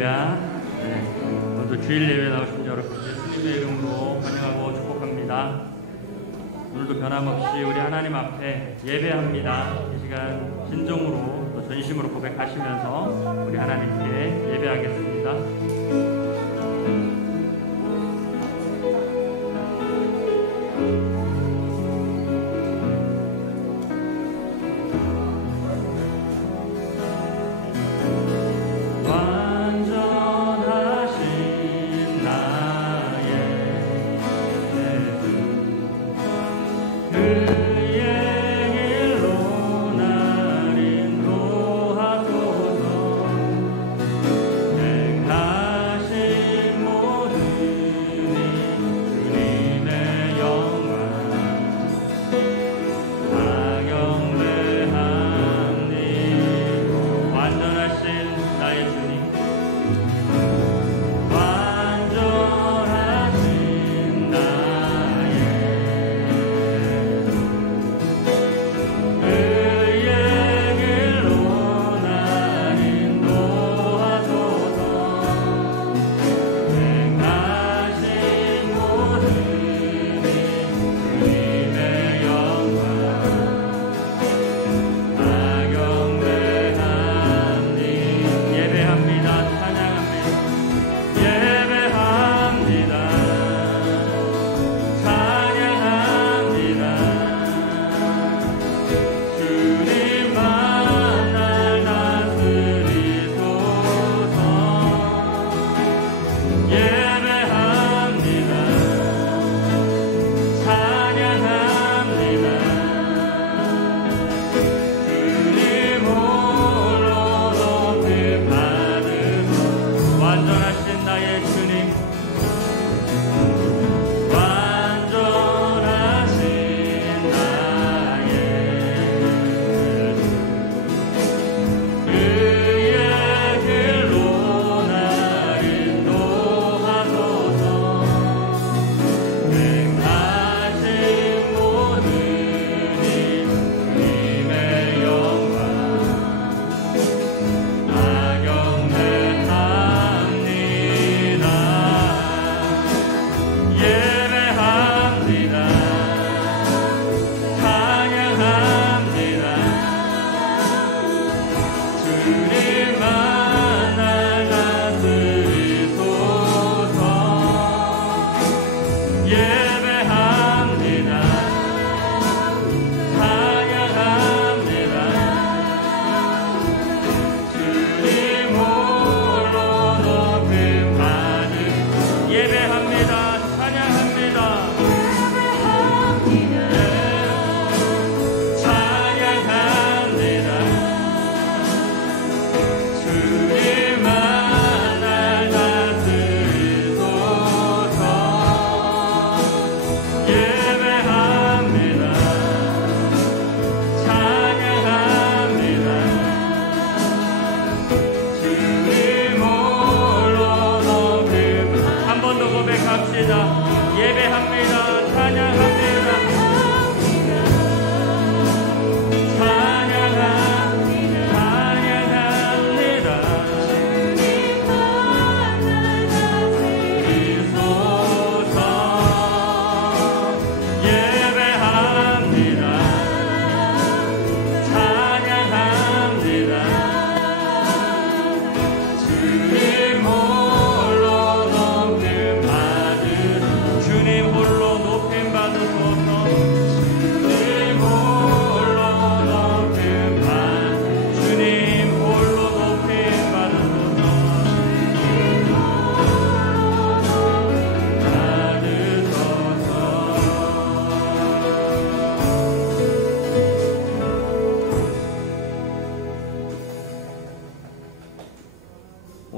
할렐루야. 먼저 주일 예배 나오신 여러분 예수님의 이름으로 환영하고 축복합니다. 오늘도 변함없이 우리 하나님 앞에 예배합니다. 이 시간 진정으로 또 전심으로 고백하시면서 우리 하나님께 예배하겠습니다.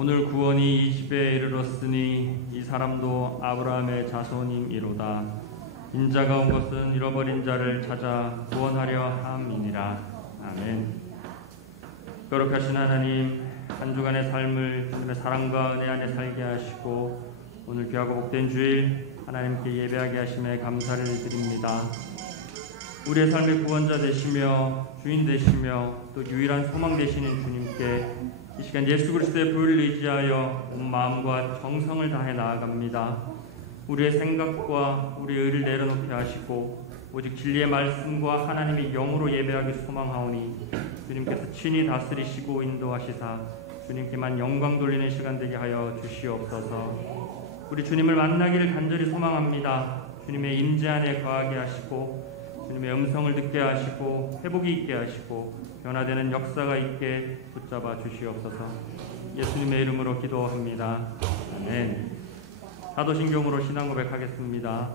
오늘 구원이 이 집에 이르렀으니 이 사람도 아브라함의 자손임이로다. 인자가 온 것은 잃어버린 자를 찾아 구원하려 함이니라. 아멘. 거룩하신 하나님, 한 주간의 삶을 주님의 사랑과 은혜 안에 살게 하시고 오늘 귀하고 복된 주일 하나님께 예배하게 하심에 감사를 드립니다. 우리의 삶의 구원자 되시며 주인 되시며 또 유일한 소망 되시는 주님께 이 시간 예수 그리스도의 보혈을 의지하여 온 마음과 정성을 다해 나아갑니다. 우리의 생각과 우리의 의를 내려놓게 하시고 오직 진리의 말씀과 하나님의 영으로 예배하기 소망하오니 주님께서 친히 다스리시고 인도하시사 주님께만 영광 돌리는 시간 되게 하여 주시옵소서. 우리 주님을 만나기를 간절히 소망합니다. 주님의 임재 안에 거하게 하시고 주님의 음성을 듣게 하시고 회복이 있게 하시고 변화되는 역사가 있게 붙잡아 주시옵소서. 예수님의 이름으로 기도합니다. 아멘. 사도신경으로 신앙 고백하겠습니다.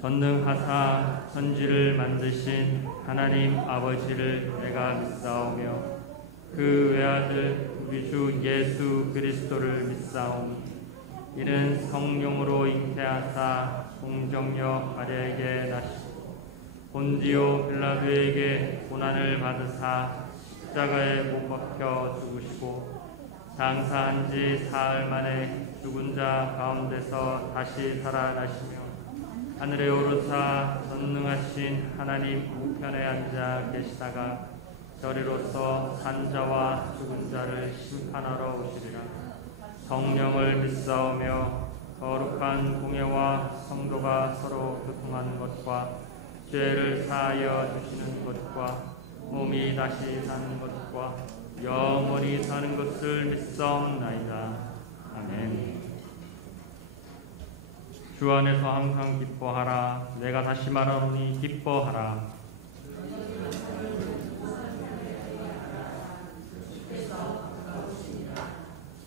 전능하사 천지를 만드신 하나님 아버지를 내가 믿사오며 그 외아들 우리 주 예수 그리스도를 믿사오니 이는 성령으로 잉태하사 공정녀 마리아에게 나시고 본디오 빌라도에게 고난을 받으사 십자가에 못 박혀 죽으시고 장사한 지 사흘 만에 죽은 자 가운데서 다시 살아나시며 하늘에 오르사 전능하신 하나님 우편에 앉아 계시다가 저리로서 산자와 죽은 자를 심판하러 오시리라. 성령을 믿사오며 거룩한 공예와 성도가 서로 교통하는 것과 죄를 사하여 주시는 것과 몸이 다시 사는 것과 영원히 사는 것을 믿사옵나이다. 아멘. 주 안에서 항상 기뻐하라. 내가 다시 말하노니 기뻐하라.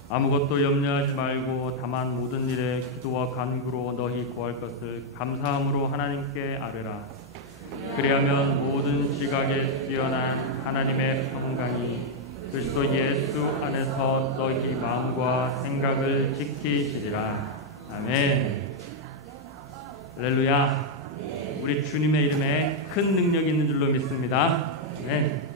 아무것도 염려하지 말고 다만 모든 일에 기도와 간구로 너희 구할 것을 감사함으로 하나님께 아뢰라. 그리하면 모든 지각에 뛰어난 하나님의 평강이 그리스도 예수 안에서 너희 마음과 생각을 지키시리라. 아멘. 할렐루야. 우리 주님의 이름에 큰 능력이 있는 줄로 믿습니다. 아멘.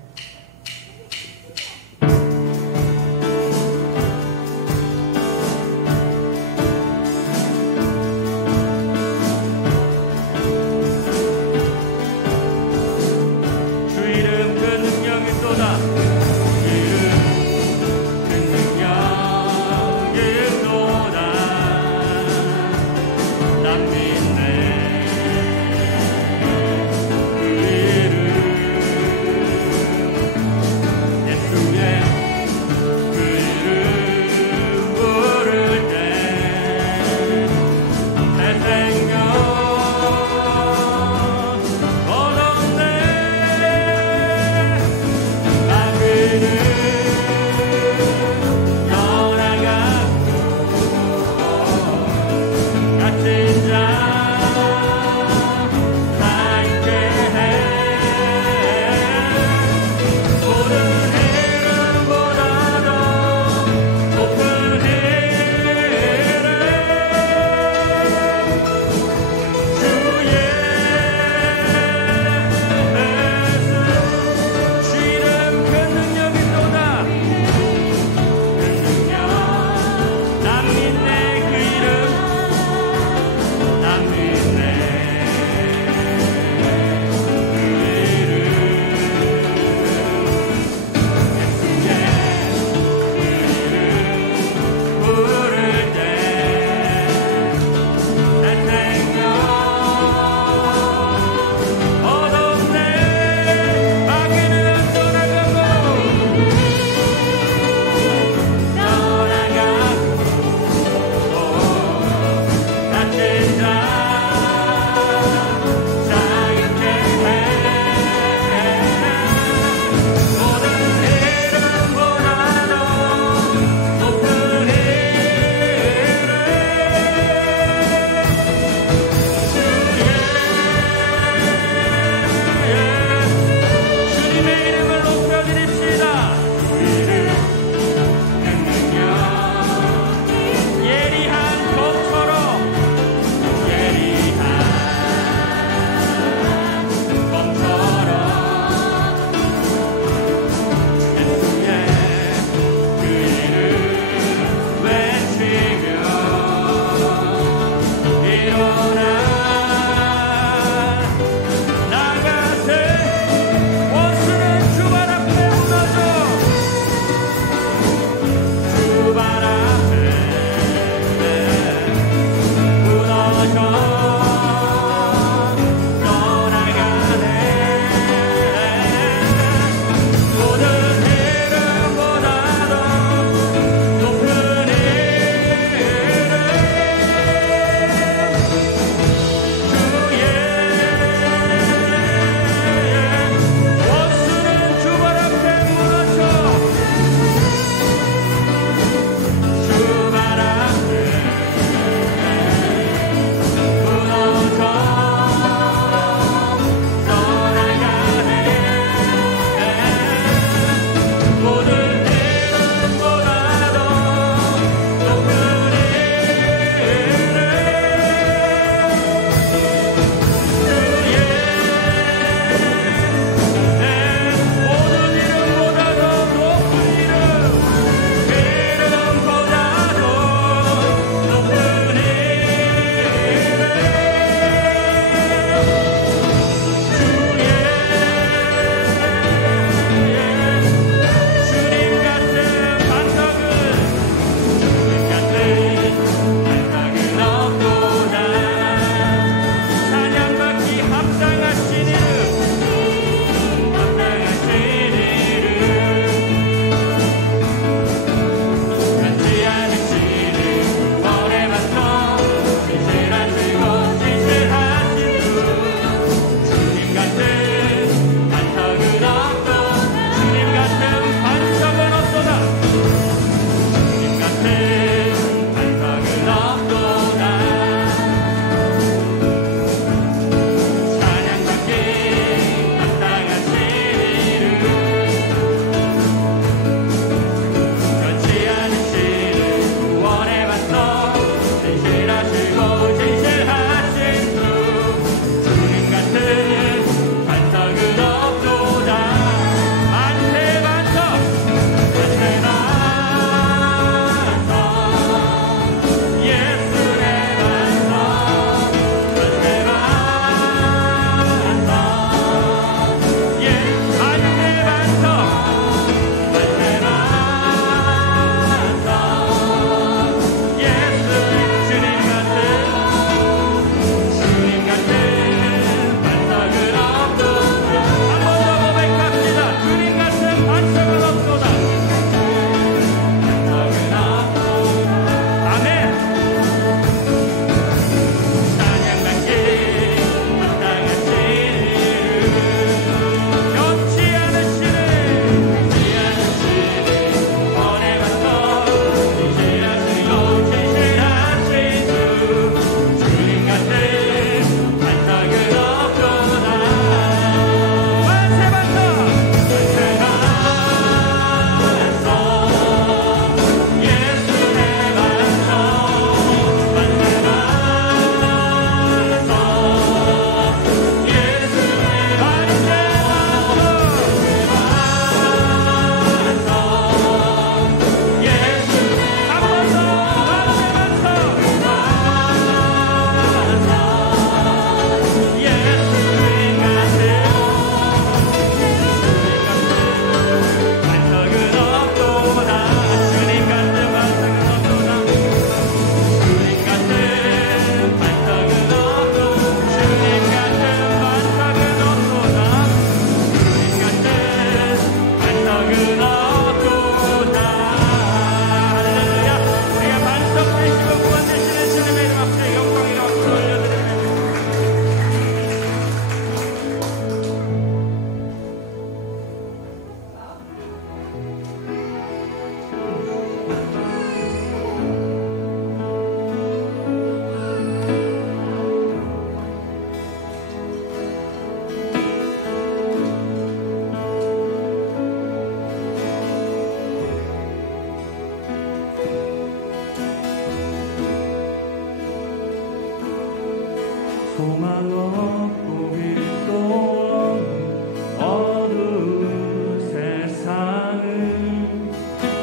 소망 없고 빛도 없는 어두운 세상을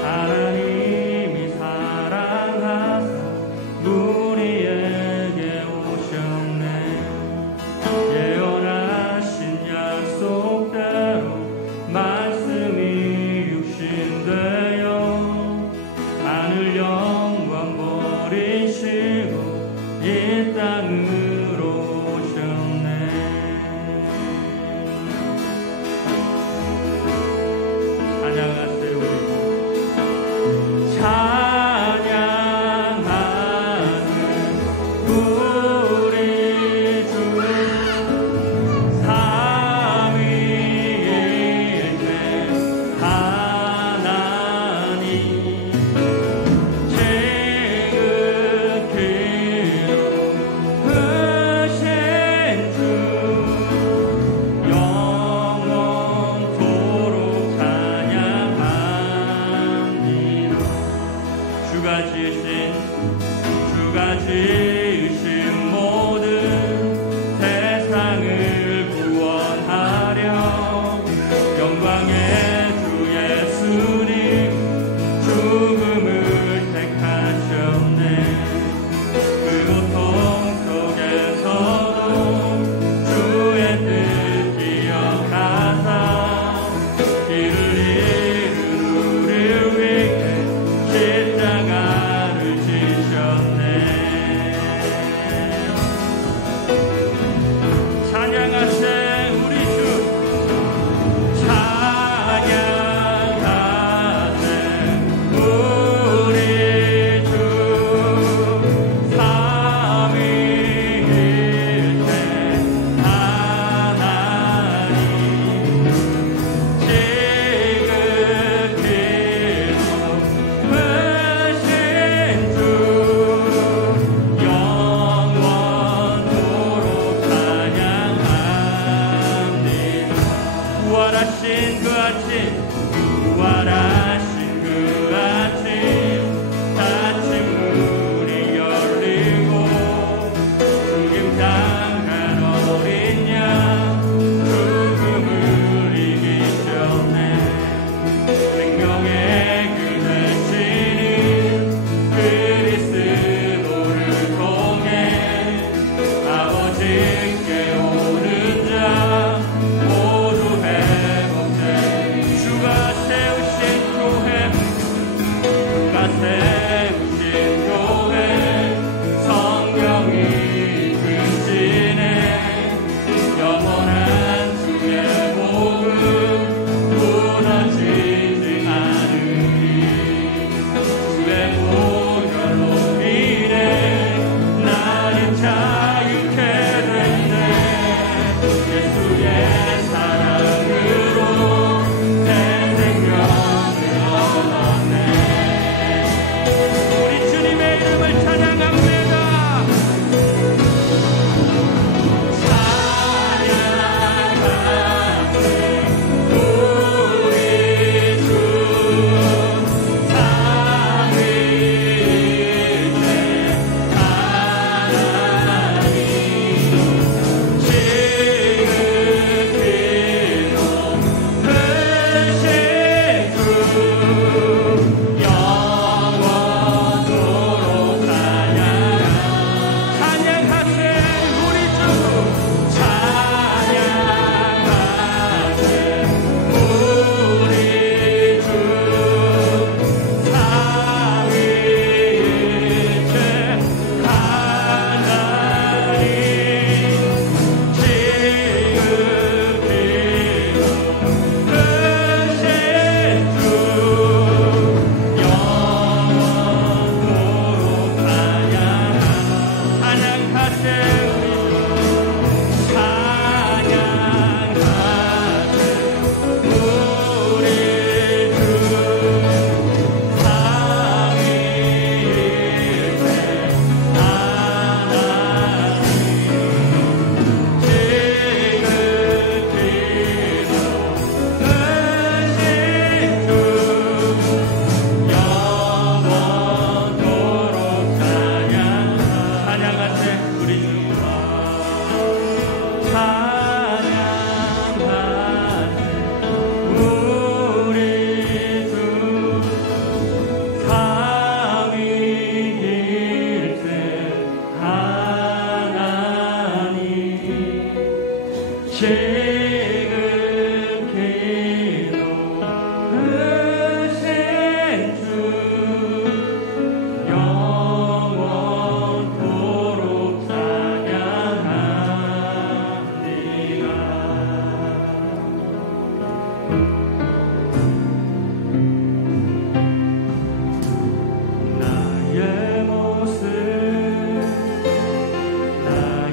하나님이 사랑하사 우리에게 오셨네. 예언하신 약속대로 말씀이 육신되어 하늘 영광 버리시고 이 땅으로 오셨네.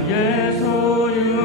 나의 소유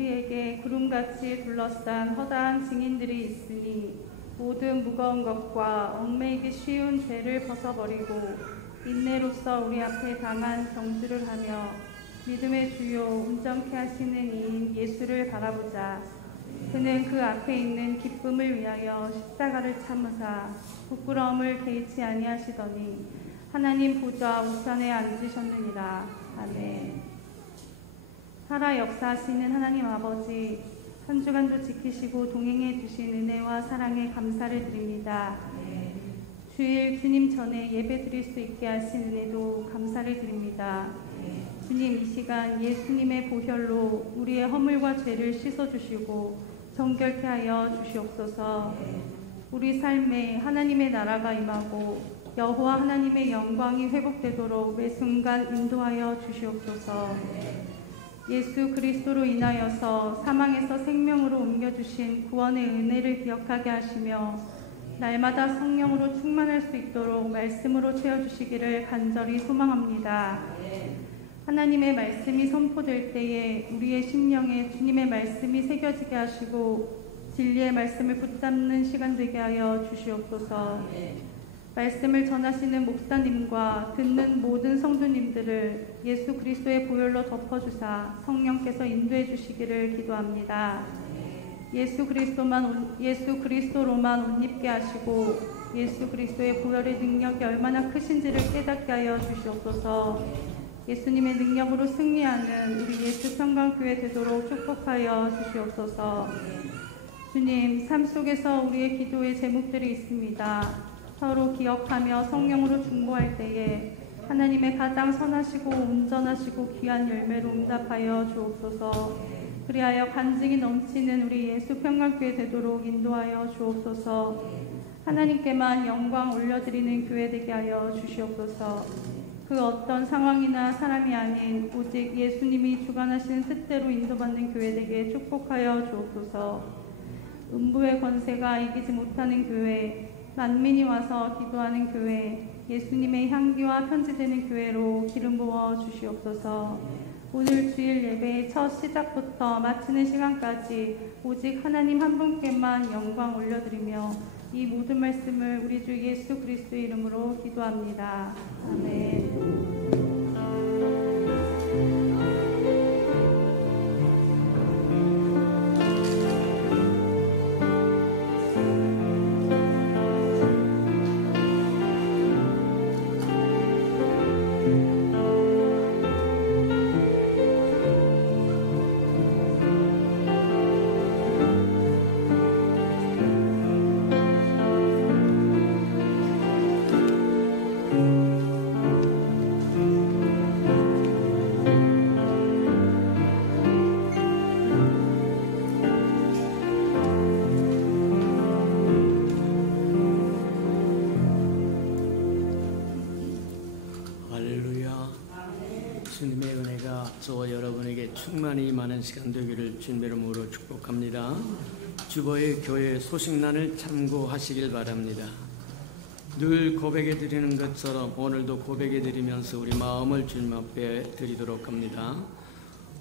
우리에게 구름같이 둘러싼 허다한 증인들이 있으니 모든 무거운 것과 얽매이기 쉬운 죄를 벗어버리고 인내로써 우리 앞에 강한 경주를 하며 믿음의 주요 온전케 하시는 이인 예수를 바라보자. 그는 그 앞에 있는 기쁨을 위하여 십자가를 참으사 부끄러움을 개의치 아니하시더니 하나님 보좌 우편에 앉으셨느니라. 아멘. 살아 역사하시는 하나님 아버지, 한 주간도 지키시고 동행해 주신 은혜와 사랑에 감사를 드립니다. 주일 주님 전에 예배 드릴 수 있게 하신 은혜도 감사를 드립니다. 주님, 이 시간 예수님의 보혈로 우리의 허물과 죄를 씻어주시고 정결케 하여 주시옵소서. 우리 삶에 하나님의 나라가 임하고 여호와 하나님의 영광이 회복되도록 매 순간 인도하여 주시옵소서. 예수 그리스도로 인하여서 사망에서 생명으로 옮겨주신 구원의 은혜를 기억하게 하시며 날마다 성령으로 충만할 수 있도록 말씀으로 채워주시기를 간절히 소망합니다. 하나님의 말씀이 선포될 때에 우리의 심령에 주님의 말씀이 새겨지게 하시고 진리의 말씀을 붙잡는 시간 되게 하여 주시옵소서. 말씀을 전하시는 목사님과 듣는 모든 성도님들을 예수 그리스도의 보혈로 덮어주사 성령께서 인도해 주시기를 기도합니다. 예수 그리스도로만 옷 입게 하시고 예수 그리스도의 보혈의 능력이 얼마나 크신지를 깨닫게 하여 주시옵소서. 예수님의 능력으로 승리하는 우리 예수 평강교회 되도록 축복하여 주시옵소서. 주님, 삶 속에서 우리의 기도의 제목들이 있습니다. 서로 기억하며 성령으로 중보할 때에 하나님의 가장 선하시고 온전하시고 귀한 열매로 응답하여 주옵소서. 그리하여 간증이 넘치는 우리 예수 평강교회 되도록 인도하여 주옵소서. 하나님께만 영광 올려드리는 교회 되게 하여 주시옵소서. 그 어떤 상황이나 사람이 아닌 오직 예수님이 주관하시는 뜻대로 인도받는 교회 되게 축복하여 주옵소서. 음부의 권세가 이기지 못하는 교회, 만민이 와서 기도하는 교회, 예수님의 향기와 편지되는 교회로 기름 부어 주시옵소서. 오늘 주일 예배의 첫 시작부터 마치는 시간까지 오직 하나님 한 분께만 영광 올려드리며 이 모든 말씀을 우리 주 예수 그리스도의 이름으로 기도합니다. 아멘. 주님의 은혜가 저와 여러분에게 충만히 임하는 시간 되기를 주님의 이름으로 축복합니다. 주보의 교회 소식란을 참고하시길 바랍니다. 늘 고백해 드리는 것처럼 오늘도 고백해 드리면서 우리 마음을 주님 앞에 드리도록 합니다.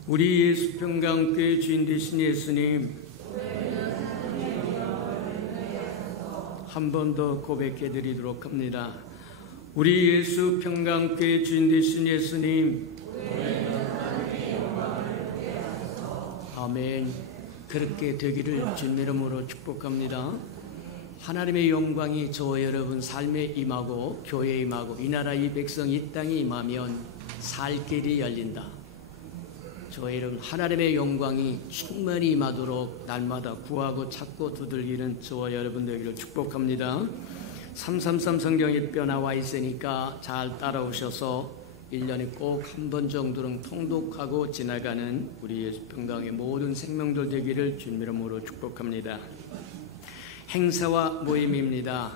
우리 예수 평강교회 주인 되신 예수님, 한 번 더 고백해 드리도록 합니다. 우리 예수 평강교회 주인 되신 예수님, 아멘. 그렇게 되기를 주님 이름으로 축복합니다. 하나님의 영광이 저와 여러분 삶에 임하고 교회에 임하고 이 나라 이 백성 이 땅에 임하면 살 길이 열린다. 저와 여러분 하나님의 영광이 충만히 임하도록 날마다 구하고 찾고 두들기는 저와 여러분 되기를 축복합니다. 333 성경에 뼈 나와 있으니까 잘 따라오셔서 1년에 꼭 한 번 정도는 통독하고 지나가는 우리 예수 평강의 모든 생명들 되기를 주님 이름으로 축복합니다. 행사와 모임입니다.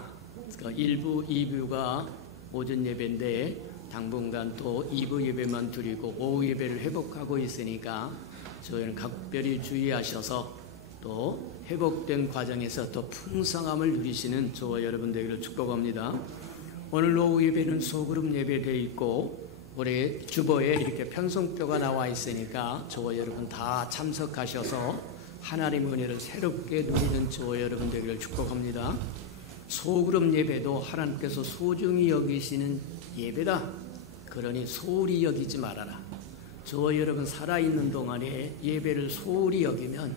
1부, 2부가 오전 예배인데 당분간 또 2부 예배만 드리고 오후 예배를 회복하고 있으니까 저희는 각별히 주의하셔서 또 회복된 과정에서 더 풍성함을 누리시는 저와 여러분 되기를 축복합니다. 오늘 오후 예배는 소그룹 예배되어 있고 우리 주보에 이렇게 편성표가 나와 있으니까 저와 여러분 다 참석하셔서 하나님의 은혜를 새롭게 누리는 저와 여러분 되기를 축복합니다. 소그룹 예배도 하나님께서 소중히 여기시는 예배다. 그러니 소홀히 여기지 말아라. 저와 여러분 살아있는 동안에 예배를 소홀히 여기면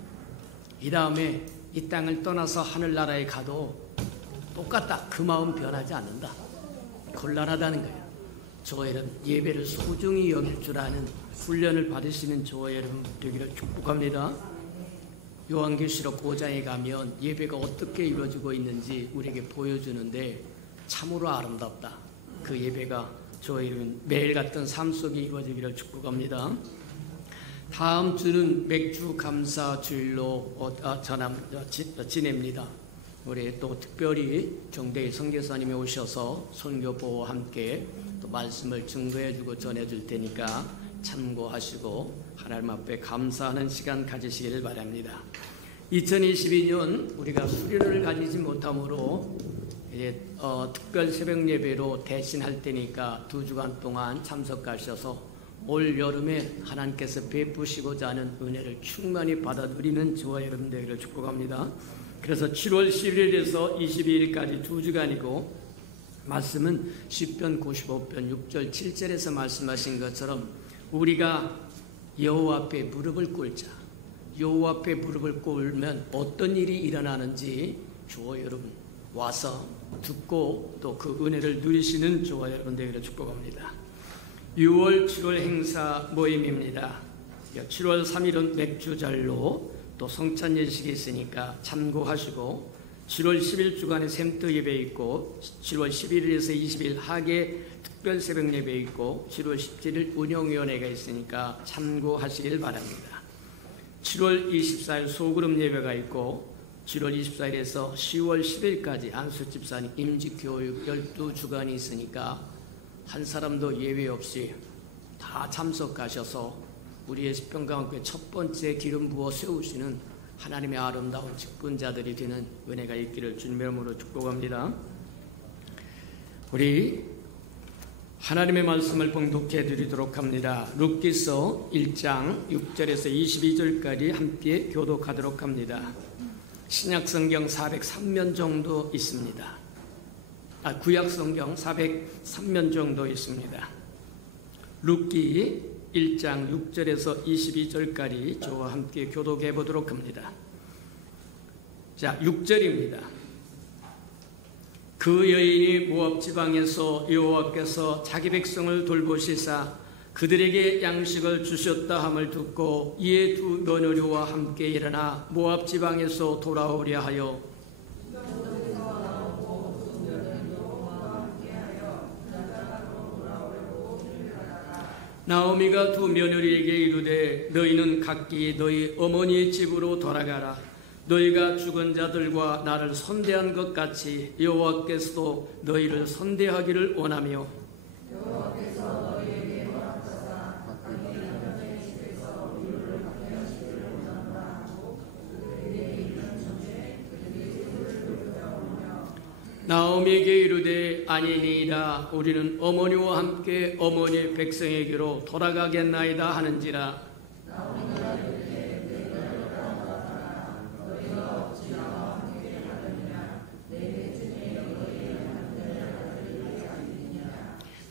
이 다음에 이 땅을 떠나서 하늘나라에 가도 똑같다. 그 마음 변하지 않는다. 곤란하다는 거예요. 저와 여러분 예배를 소중히 여길 줄 아는 훈련을 받으시는 저와 여러분 되기를 축복합니다. 요한계시록 5장에 가면 예배가 어떻게 이루어지고 있는지 우리에게 보여주는데 참으로 아름답다. 그 예배가 저와 여러분 매일 같은 삶 속에 이루어지기를 축복합니다. 다음 주는 맥주 감사 주일로 지냅니다. 우리 또 특별히 정대희 선교사님이 오셔서 선교보와 함께 또 말씀을 증거해주고 전해줄 테니까 참고하시고 하나님 앞에 감사하는 시간 가지시기를 바랍니다. 2022년 우리가 수련을 가지지 못함으로 이제 특별 새벽 예배로 대신할 테니까 2주간 동안 참석하셔서 올 여름에 하나님께서 베푸시고자 하는 은혜를 충만히 받아 누리는 저와 여러분 되기를 축복합니다. 그래서 7월 11일에서 22일까지 2주간이고 말씀은 시편 95편 6절 7절에서 말씀하신 것처럼 우리가 여호와 앞에 무릎을 꿇자. 여호와 앞에 무릎을 꿇으면 어떤 일이 일어나는지 저와 여러분 와서 듣고 또 그 은혜를 누리시는 저와 여러분 되기를 축복합니다. 6월 7월 행사 모임입니다. 7월 3일은 맥주절로 또 성찬 예식이 있으니까 참고하시고 7월 10일 주간에 샘터 예배 있고 7월 11일에서 20일 하계 특별 새벽 예배 있고 7월 17일 운영위원회가 있으니까 참고하시길 바랍니다. 7월 24일 소그룹 예배가 있고 7월 24일에서 10월 10일까지 안수집사님 임직교육 12주간이 있으니까 한 사람도 예외 없이 다 참석하셔서 우리의 십평강교회 첫 번째 기름 부어 세우시는 하나님의 아름다운 직분자들이 되는 은혜가 있기를 주님의 이름으로 축복합니다. 우리 하나님의 말씀을 봉독해 드리도록 합니다. 룻기서 1장 6절에서 22절까지 함께 교독하도록 합니다. 신약성경 403면 정도 있습니다. 구약성경 403면 정도 있습니다. 룻기 1장 6절에서 22절까지 저와 함께 교독해 보도록 합니다. 자, 6절입니다. 그 여인이 모압 지방에서 여호와께서 자기 백성을 돌보시사 그들에게 양식을 주셨다 함을 듣고 이에 두 며느리와 함께 일어나 모압 지방에서 돌아오려 하여 나오미가 두 며느리에게 이르되 너희는 각기 너희 어머니의 집으로 돌아가라. 너희가 죽은 자들과 나를 선대한 것 같이 여호와께서도 너희를 선대하기를 원하며 나오미에게 이르되 아니니이다. 우리는 어머니와 함께 어머니의 백성에게로 돌아가겠나이다 하는지라.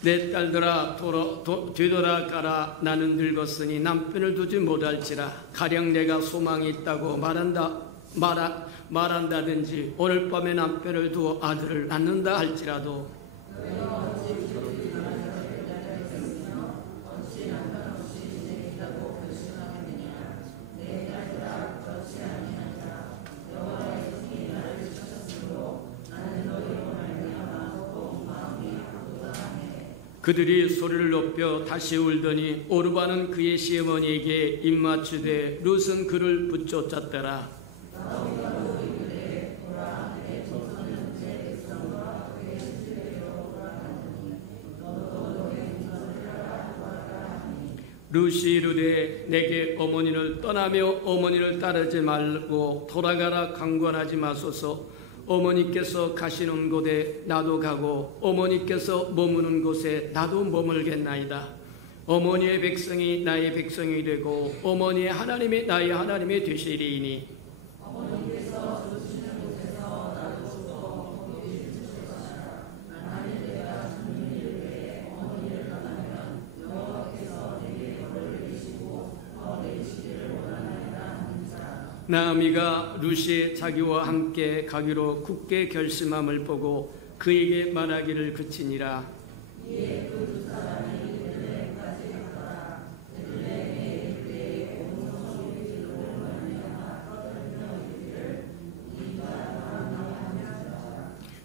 내 딸들아 되돌아가라. 나는 늙었으니 남편을 두지 못할지라. 가령 내가 소망이 있다고 말한다든지 오늘 밤에 남편을 두어 아들을 낳는다 할지라도 그들이 소리를 높여 다시 울더니 오르바는 그의 시어머니에게 입맞추되 룻은 그를 붙쫓았더라. 룻이 이르되 내게 어머니를 떠나며 어머니를 따르지 말고 돌아가라. 강권하지 마소서. 어머니께서 가시는 곳에 나도 가고 어머니께서 머무는 곳에 나도 머물겠나이다. 어머니의 백성이 나의 백성이 되고 어머니의 하나님이 나의 하나님이 되시리이니 나오미가 루시의 자기와 함께 가기로 굳게 결심함을 보고 그에게 말하기를 그치니라.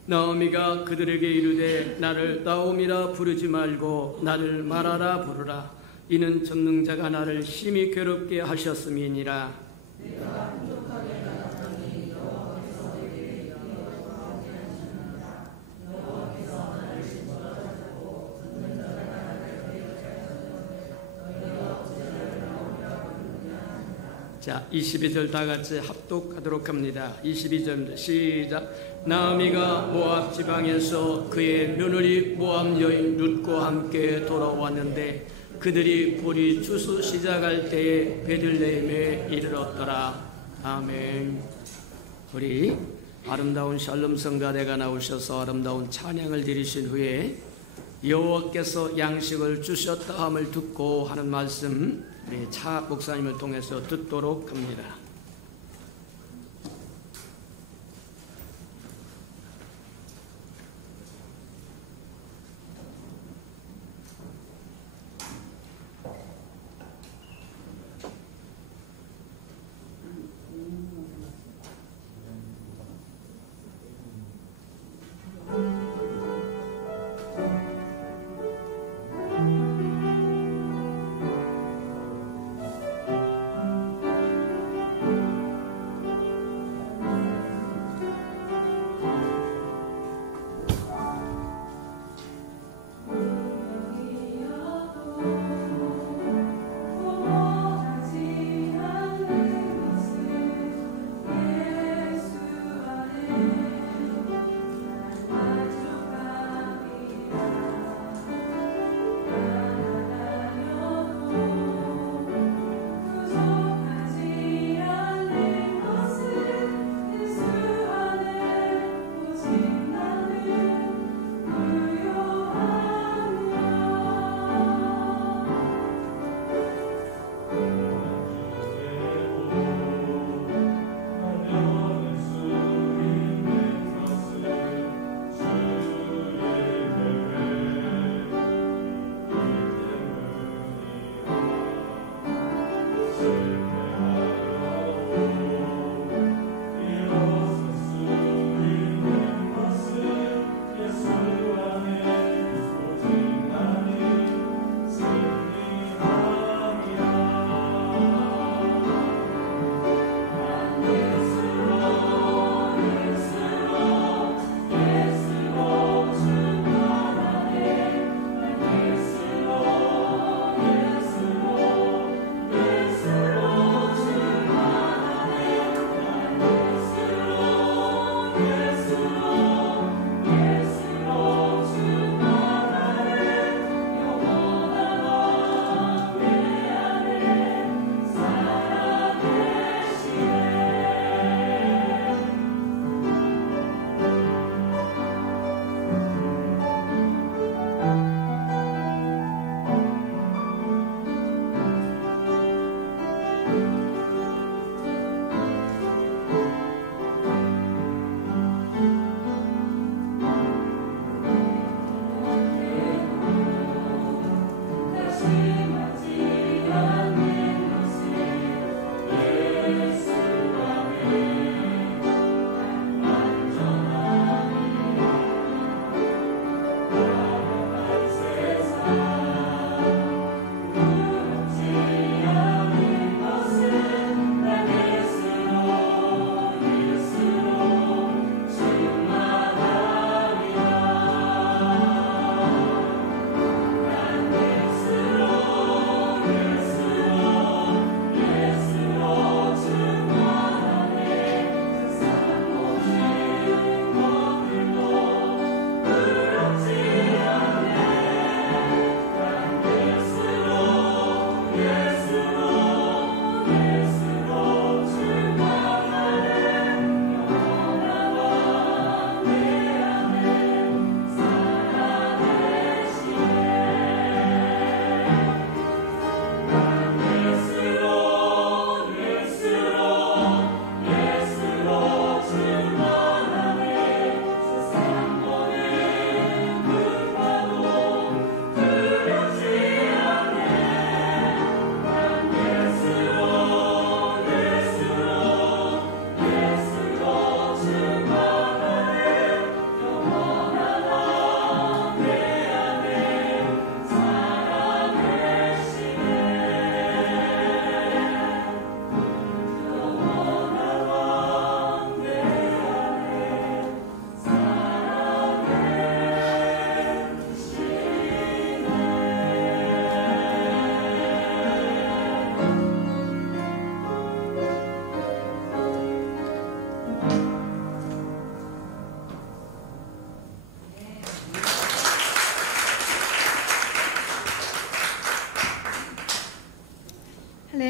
나오미가 그들에게 이르되 나를 나오미라 부르지 말고 나를 마라라 부르라. 이는 전능자가 나를 심히 괴롭게 하셨음이니라. 자, 22절 다 같이 합독하도록 합니다. 22절 시작. 나오미가 모압 지방에서 그의 며느리 모압 여인 룻과 함께 돌아왔는데 그들이 볼이 추수 시작할 때에 베들레헴에 이르렀더라. 아멘. 우리 아름다운 샬롬 성가대가 나오셔서 아름다운 찬양을 드리신 후에 여호와께서 양식을 주셨다 함을 듣고 하는 말씀 우리 차 목사님을 통해서 듣도록 합니다.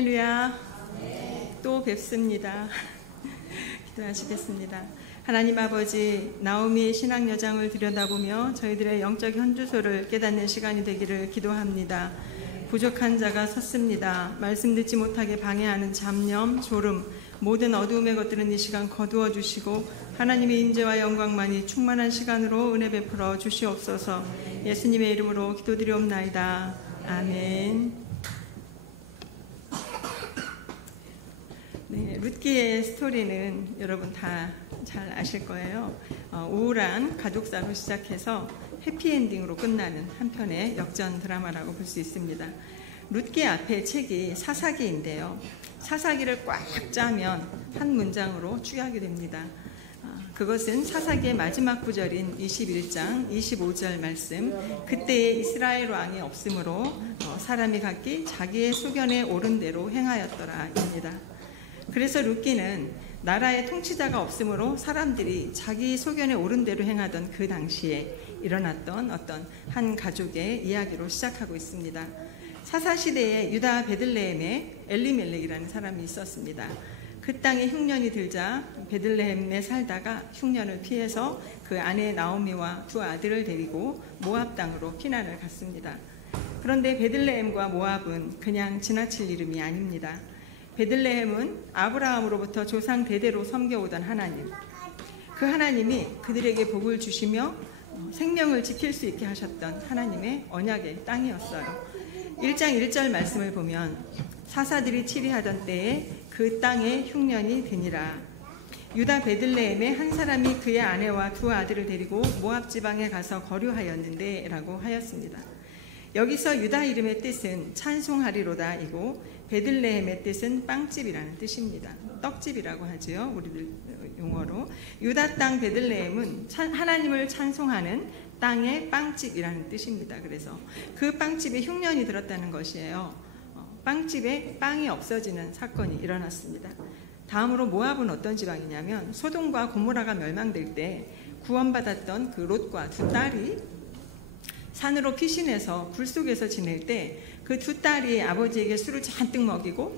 할렐루야. 또 뵙습니다. 기도하시겠습니다. 하나님 아버지, 나오미의 신앙 여정을 들여다보며 저희들의 영적 현주소를 깨닫는 시간이 되기를 기도합니다. 부족한 자가 섰습니다. 말씀 듣지 못하게 방해하는 잡념, 졸음, 모든 어두움의 것들은 이 시간 거두어 주시고 하나님의 임재와 영광만이 충만한 시간으로 은혜 베풀어 주시옵소서. 예수님의 이름으로 기도드리옵나이다. 아멘. 네, 룻기의 스토리는 여러분 다 잘 아실 거예요. 우울한 가족사로 시작해서 해피엔딩으로 끝나는 한 편의 역전 드라마라고 볼 수 있습니다. 룻기 앞에 책이 사사기인데요. 사사기를 꽉 짜면 한 문장으로 축약이 됩니다. 그것은 사사기의 마지막 구절인 21장 25절 말씀, 그때에 이스라엘 왕이 없으므로 사람이 각기 자기의 소견에 옳은 대로 행하였더라 입니다. 그래서 룻기는 나라의 통치자가 없으므로 사람들이 자기 소견에 옳은 대로 행하던 그 당시에 일어났던 어떤 한 가족의 이야기로 시작하고 있습니다. 사사시대에 유다 베들레헴에 엘리멜렉이라는 사람이 있었습니다. 그 땅에 흉년이 들자 베들레헴에 살다가 흉년을 피해서 그 아내 나오미와 두 아들을 데리고 모압 땅으로 피난을 갔습니다. 그런데 베들레헴과 모압은 그냥 지나칠 이름이 아닙니다. 베들레헴은 아브라함으로부터 조상 대대로 섬겨오던 하나님, 그 하나님이 그들에게 복을 주시며 생명을 지킬 수 있게 하셨던 하나님의 언약의 땅이었어요. 1장 1절 말씀을 보면 사사들이 치리하던 때에 그 땅에 흉년이 드니라. 유다 베들레헴에 한 사람이 그의 아내와 두 아들을 데리고 모압 지방에 가서 거류하였는데 라고 하였습니다. 여기서 유다 이름의 뜻은 찬송하리로다 이고 베들레헴의 뜻은 빵집이라는 뜻입니다. 떡집이라고 하지요, 우리들 용어로. 유다 땅 베들레헴은 하나님을 찬송하는 땅의 빵집이라는 뜻입니다. 그래서 그 빵집에 흉년이 들었다는 것이에요. 빵집에 빵이 없어지는 사건이 일어났습니다. 다음으로 모압은 어떤 지방이냐면 소돔과 고모라가 멸망될 때 구원받았던 그 롯과 두 딸이 산으로 피신해서 굴 속에서 지낼 때 그 두 딸이 아버지에게 술을 잔뜩 먹이고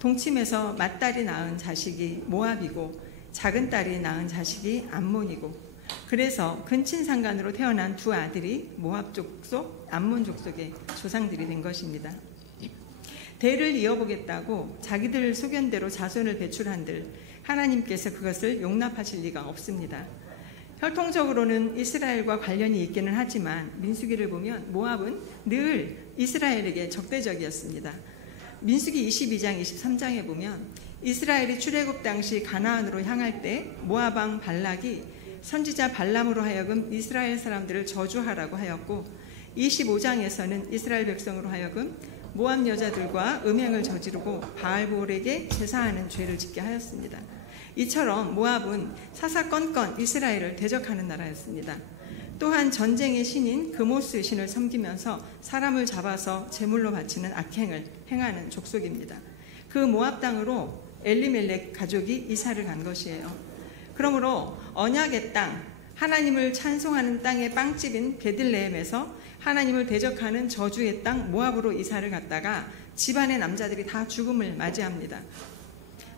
동침해서 맏딸이 낳은 자식이 모압이고 작은 딸이 낳은 자식이 암몬이고, 그래서 근친상간으로 태어난 두 아들이 모압 족속, 암몬 족속의 조상들이 된 것입니다. 대를 이어보겠다고 자기들 소견대로 자손을 배출한들 하나님께서 그것을 용납하실 리가 없습니다. 혈통적으로는 이스라엘과 관련이 있기는 하지만 민수기를 보면 모압은 늘 이스라엘에게 적대적이었습니다. 민수기 22장 23장에 보면 이스라엘이 출애굽 당시 가나안으로 향할 때 모압 왕 발락이 선지자 발람으로 하여금 이스라엘 사람들을 저주하라고 하였고, 25장에서는 이스라엘 백성으로 하여금 모압 여자들과 음행을 저지르고 바알볼에게 제사하는 죄를 짓게 하였습니다. 이처럼 모압은 사사건건 이스라엘을 대적하는 나라였습니다. 또한 전쟁의 신인 그모스 신을 섬기면서 사람을 잡아서 제물로 바치는 악행을 행하는 족속입니다. 그 모압 땅으로 엘리멜렉 가족이 이사를 간 것이에요. 그러므로 언약의 땅, 하나님을 찬송하는 땅의 빵집인 베들레헴에서 하나님을 대적하는 저주의 땅 모압으로 이사를 갔다가 집안의 남자들이 다 죽음을 맞이합니다.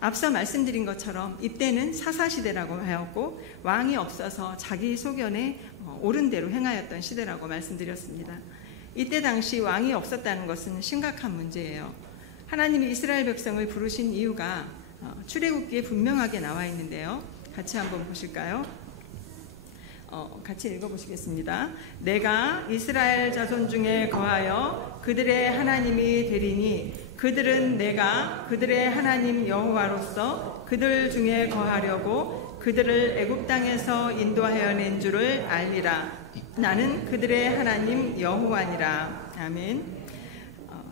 앞서 말씀드린 것처럼 이때는 사사시대라고 하였고 왕이 없어서 자기 소견에 옳은 대로 행하였던 시대라고 말씀드렸습니다. 이때 당시 왕이 없었다는 것은 심각한 문제예요. 하나님이 이스라엘 백성을 부르신 이유가 출애굽기에 분명하게 나와 있는데요. 같이 한번 보실까요? 같이 읽어보시겠습니다. 내가 이스라엘 자손 중에 거하여 그들의 하나님이 되리니 그들은 내가 그들의 하나님 여호와로서 그들 중에 거하려고 그들을 애굽 땅에서 인도하여 낸 줄을 알리라. 나는 그들의 하나님 여호와니라. 아멘.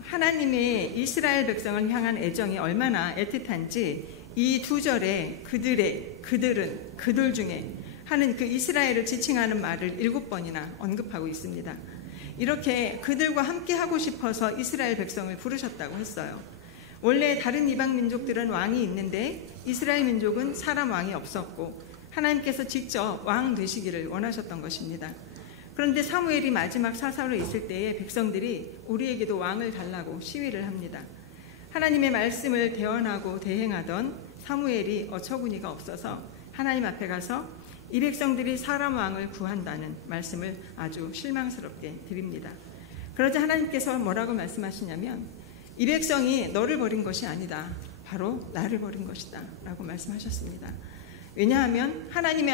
하나님의 이스라엘 백성을 향한 애정이 얼마나 애틋한지 이 두 절에 그들의, 그들은, 그들 중에 하는 그 이스라엘을 지칭하는 말을 7번이나 언급하고 있습니다. 이렇게 그들과 함께 하고 싶어서 이스라엘 백성을 부르셨다고 했어요. 원래 다른 이방 민족들은 왕이 있는데 이스라엘 민족은 사람 왕이 없었고 하나님께서 직접 왕 되시기를 원하셨던 것입니다. 그런데 사무엘이 마지막 사사로 있을 때에 백성들이 우리에게도 왕을 달라고 시위를 합니다. 하나님의 말씀을 대언하고 대행하던 사무엘이 어처구니가 없어서 하나님 앞에 가서 이 백성들이 사람 왕을 구한다는 말씀을 아주 실망스럽게 드립니다. 그러자 하나님께서 뭐라고 말씀하시냐면 이 백성이 너를 버린 것이 아니다. 바로 나를 버린 것이다. 라고 말씀하셨습니다. 왜냐하면 하나님이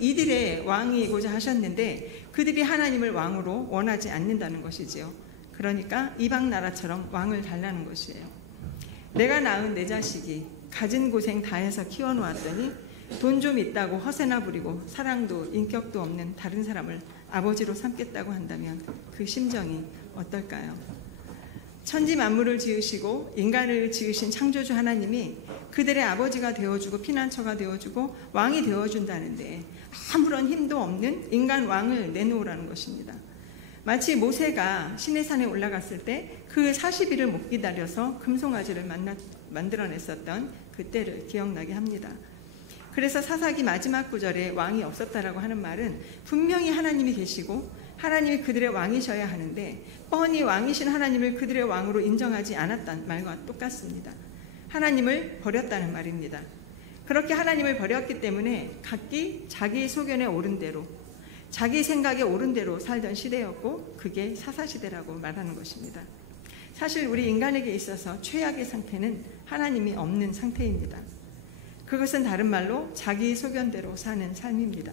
이들의 왕이고자 하셨는데 그들이 하나님을 왕으로 원하지 않는다는 것이지요. 그러니까 이방 나라처럼 왕을 달라는 것이에요. 내가 낳은 내 자식이 가진 고생 다해서 키워놓았더니 돈 좀 있다고 허세나 부리고 사랑도 인격도 없는 다른 사람을 아버지로 삼겠다고 한다면 그 심정이 어떨까요? 천지 만물을 지으시고 인간을 지으신 창조주 하나님이 그들의 아버지가 되어주고 피난처가 되어주고 왕이 되어준다는데 아무런 힘도 없는 인간 왕을 내놓으라는 것입니다. 마치 모세가 시내산에 올라갔을 때 그 40일을 못 기다려서 금송아지를 만들어냈었던 그때를 기억나게 합니다. 그래서 사사기 마지막 구절에 왕이 없었다라고 하는 말은 분명히 하나님이 계시고 하나님이 그들의 왕이셔야 하는데 뻔히 왕이신 하나님을 그들의 왕으로 인정하지 않았다는 말과 똑같습니다. 하나님을 버렸다는 말입니다. 그렇게 하나님을 버렸기 때문에 각기 자기 소견에 옳은 대로 자기 생각에 옳은 대로 살던 시대였고 그게 사사시대라고 말하는 것입니다. 사실 우리 인간에게 있어서 최악의 상태는 하나님이 없는 상태입니다. 그것은 다른 말로 자기 소견대로 사는 삶입니다.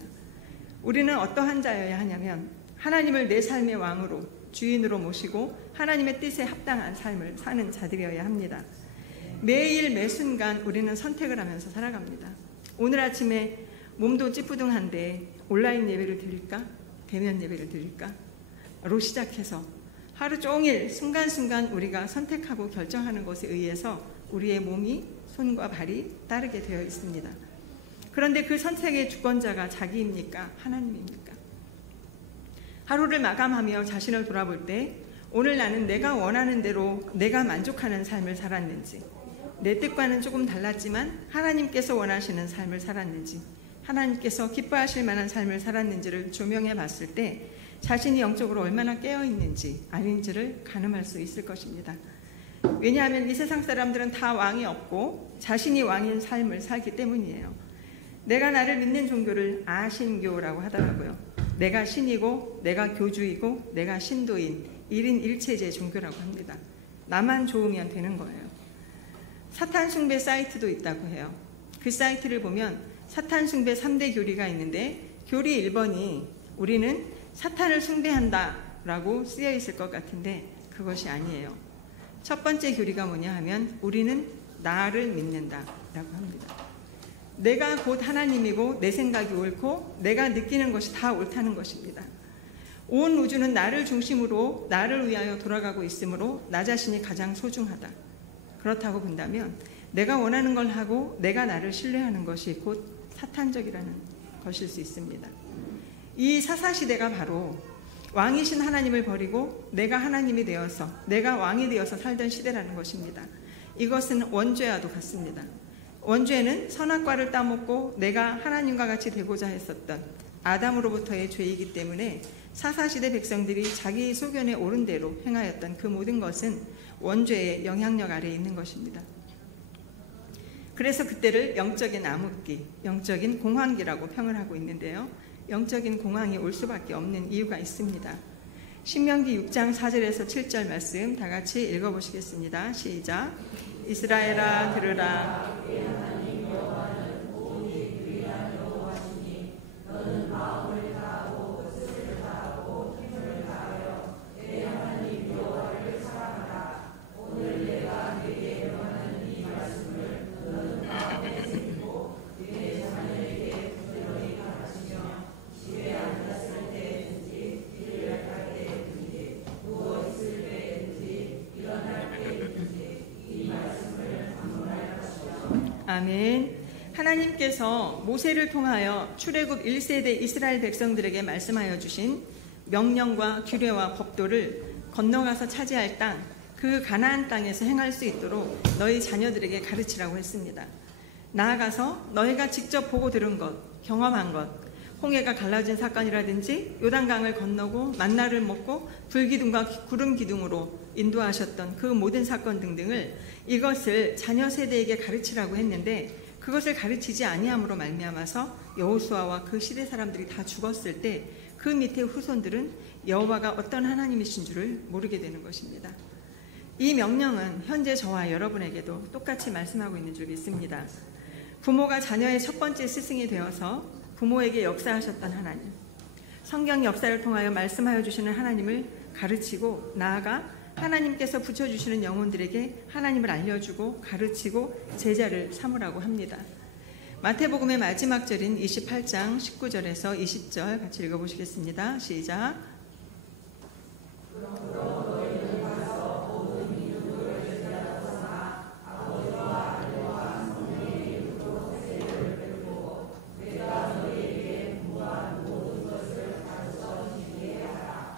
우리는 어떠한 자여야 하냐면 하나님을 내 삶의 왕으로 주인으로 모시고 하나님의 뜻에 합당한 삶을 사는 자들이어야 합니다. 매일 매순간 우리는 선택을 하면서 살아갑니다. 오늘 아침에 몸도 찌뿌둥한데 온라인 예배를 드릴까? 대면 예배를 드릴까? 로 시작해서 하루 종일 순간순간 우리가 선택하고 결정하는 것에 의해서 우리의 몸이 손과 발이 따르게 되어 있습니다. 그런데 그 선택의 주권자가 자기입니까? 하나님입니까? 하루를 마감하며 자신을 돌아볼 때 오늘 나는 내가 원하는 대로 내가 만족하는 삶을 살았는지, 내 뜻과는 조금 달랐지만 하나님께서 원하시는 삶을 살았는지, 하나님께서 기뻐하실 만한 삶을 살았는지를 조명해 봤을 때 자신이 영적으로 얼마나 깨어있는지 아닌지를 가늠할 수 있을 것입니다. 왜냐하면 이 세상 사람들은 다 왕이 없고 자신이 왕인 삶을 살기 때문이에요. 내가 나를 믿는 종교를 아신교라고 하더라고요. 내가 신이고 내가 교주이고 내가 신도인 1인 1체제 종교라고 합니다. 나만 좋으면 되는 거예요. 사탄 숭배 사이트도 있다고 해요. 그 사이트를 보면 사탄 숭배 3대 교리가 있는데 교리 1번이 우리는 사탄을 숭배한다 라고 쓰여 있을 것 같은데 그것이 아니에요. 첫 번째 교리가 뭐냐 하면 우리는 나를 믿는다 라고 합니다. 내가 곧 하나님이고 내 생각이 옳고 내가 느끼는 것이 다 옳다는 것입니다. 온 우주는 나를 중심으로 나를 위하여 돌아가고 있으므로 나 자신이 가장 소중하다. 그렇다고 본다면 내가 원하는 걸 하고 내가 나를 신뢰하는 것이 곧 사탄적이라는 것일 수 있습니다. 이 사사시대가 바로 왕이신 하나님을 버리고 내가 하나님이 되어서 내가 왕이 되어서 살던 시대라는 것입니다. 이것은 원죄와도 같습니다. 원죄는 선악과를 따먹고 내가 하나님과 같이 되고자 했었던 아담으로부터의 죄이기 때문에 사사시대 백성들이 자기 소견에 옳은 대로 행하였던 그 모든 것은 원죄의 영향력 아래에 있는 것입니다. 그래서 그때를 영적인 암흑기, 영적인 공황기라고 평을 하고 있는데요. 영적인 공황이 올 수밖에 없는 이유가 있습니다. 신명기 6장 4절에서 7절 말씀 다 같이 읽어보시겠습니다. 시작. 이스라엘아 들으라. 아멘. 하나님께서 모세를 통하여 출애굽 1세대 이스라엘 백성들에게 말씀하여 주신 명령과 규례와 법도를 건너가서 차지할 땅, 그 가나안 땅에서 행할 수 있도록 너희 자녀들에게 가르치라고 했습니다. 나아가서 너희가 직접 보고 들은 것, 경험한 것, 홍해가 갈라진 사건이라든지 요단강을 건너고 만나를 먹고 불기둥과 구름 기둥으로 인도하셨던 그 모든 사건 등등을 이것을 자녀 세대에게 가르치라고 했는데 그것을 가르치지 아니함으로 말미암아서 여호수아와 그 시대 사람들이 다 죽었을 때 그 밑에 후손들은 여호와가 어떤 하나님이신 줄을 모르게 되는 것입니다. 이 명령은 현재 저와 여러분에게도 똑같이 말씀하고 있는 줄 믿습니다. 부모가 자녀의 첫 번째 스승이 되어서 부모에게 역사하셨던 하나님, 성경 역사를 통하여 말씀하여 주시는 하나님을 가르치고 나아가 하나님께서 붙여주시는 영혼들에게 하나님을 알려주고 가르치고 제자를 삼으라고 합니다. 마태복음의 마지막 절인 28장 19절에서 20절 같이 읽어보시겠습니다. 시작.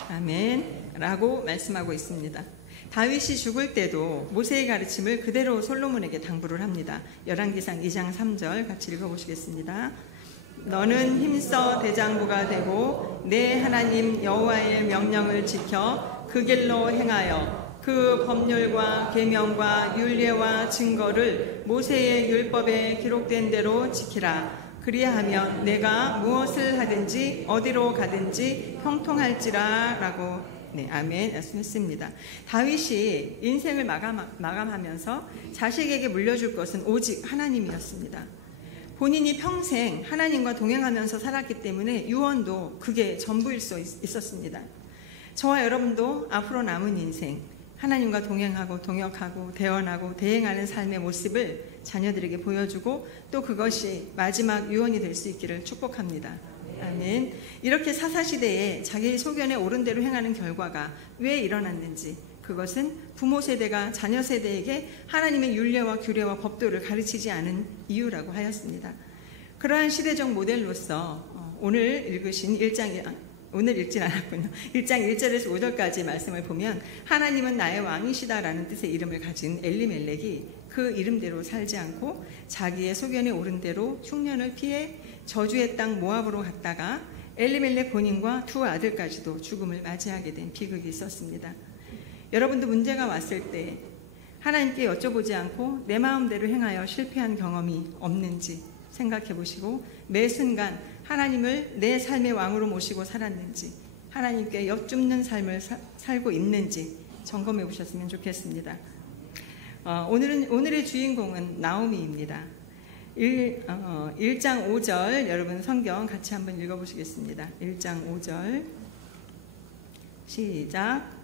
아멘 라고 말씀하고 있습니다. 다윗이 죽을 때도 모세의 가르침을 그대로 솔로몬에게 당부를 합니다. 열왕기상 2장 3절 같이 읽어보시겠습니다. 너는 힘써 대장부가 되고 내 하나님 여호와의 명령을 지켜 그 길로 행하여 그 법률과 계명과 율례와 증거를 모세의 율법에 기록된 대로 지키라. 그리하면 내가 무엇을 하든지 어디로 가든지 형통할지라 라고 아멘 말씀했습니다. 다윗이 인생을 마감하면서 자식에게 물려줄 것은 오직 하나님이었습니다. 본인이 평생 하나님과 동행하면서 살았기 때문에 유언도 그게 전부일 수 있었습니다. 저와 여러분도 앞으로 남은 인생 하나님과 동행하고 동역하고 대언하고 대행하는 삶의 모습을 자녀들에게 보여주고 또 그것이 마지막 유언이 될 수 있기를 축복합니다. 아멘. 이렇게 사사시대에 자기의 소견에 옳은 대로 행하는 결과가 왜 일어났는지 그것은 부모 세대가 자녀 세대에게 하나님의 율례와 규례와 법도를 가르치지 않은 이유라고 하였습니다. 그러한 시대적 모델로서 오늘 읽으신 1장 오늘 읽진 않았군요. 1장 1절에서 5절까지 말씀을 보면 하나님은 나의 왕이시다라는 뜻의 이름을 가진 엘리멜렉이 그 이름대로 살지 않고 자기의 소견에 옳은 대로 흉년을 피해 저주의 땅 모압으로 갔다가 엘리멜렉 본인과 두 아들까지도 죽음을 맞이하게 된 비극이 있었습니다. 여러분도 문제가 왔을 때 하나님께 여쭤보지 않고 내 마음대로 행하여 실패한 경험이 없는지 생각해 보시고 매 순간 하나님을 내 삶의 왕으로 모시고 살았는지 하나님께 여쭙는 삶을 살고 있는지 점검해 보셨으면 좋겠습니다. 오늘의 주인공은 나오미입니다. 1장 5절 여러분 성경 같이 한번 읽어보시겠습니다. 1장 5절 시작.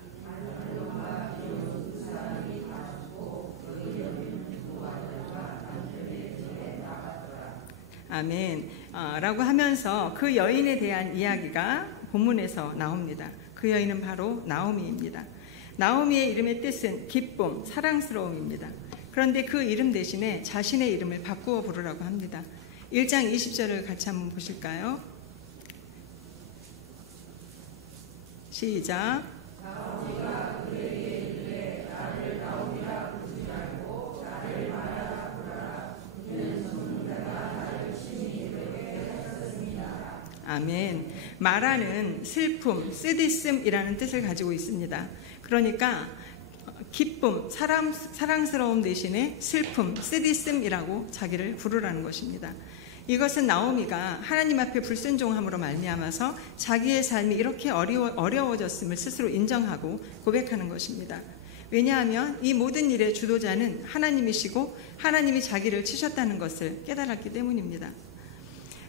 아멘 라고 하면서 그 여인에 대한 이야기가 본문에서 나옵니다. 그 여인은 바로 나오미입니다. 나오미의 이름의 뜻은 기쁨, 사랑스러움입니다. 그런데 그 이름 대신에 자신의 이름을 바꾸어 부르라고 합니다. 1장 20절을 같이 한번 보실까요? 시작. 나오미가 그에게 이르되 나를 나오미라 부르지 말고 나를 마라라 부르라. 이는 전문가가 나를 친히 그에게 하셨습니다. 아멘. 마라는 슬픔, 쓰디씀이라는 뜻을 가지고 있습니다. 그러니까 기쁨, 사랑스러움 대신에 슬픔, 쓰디씀이라고 자기를 부르라는 것입니다. 이것은 나오미가 하나님 앞에 불순종함으로 말미암아서 자기의 삶이 이렇게 어려워졌음을 스스로 인정하고 고백하는 것입니다. 왜냐하면 이 모든 일의 주도자는 하나님이시고 하나님이 자기를 치셨다는 것을 깨달았기 때문입니다.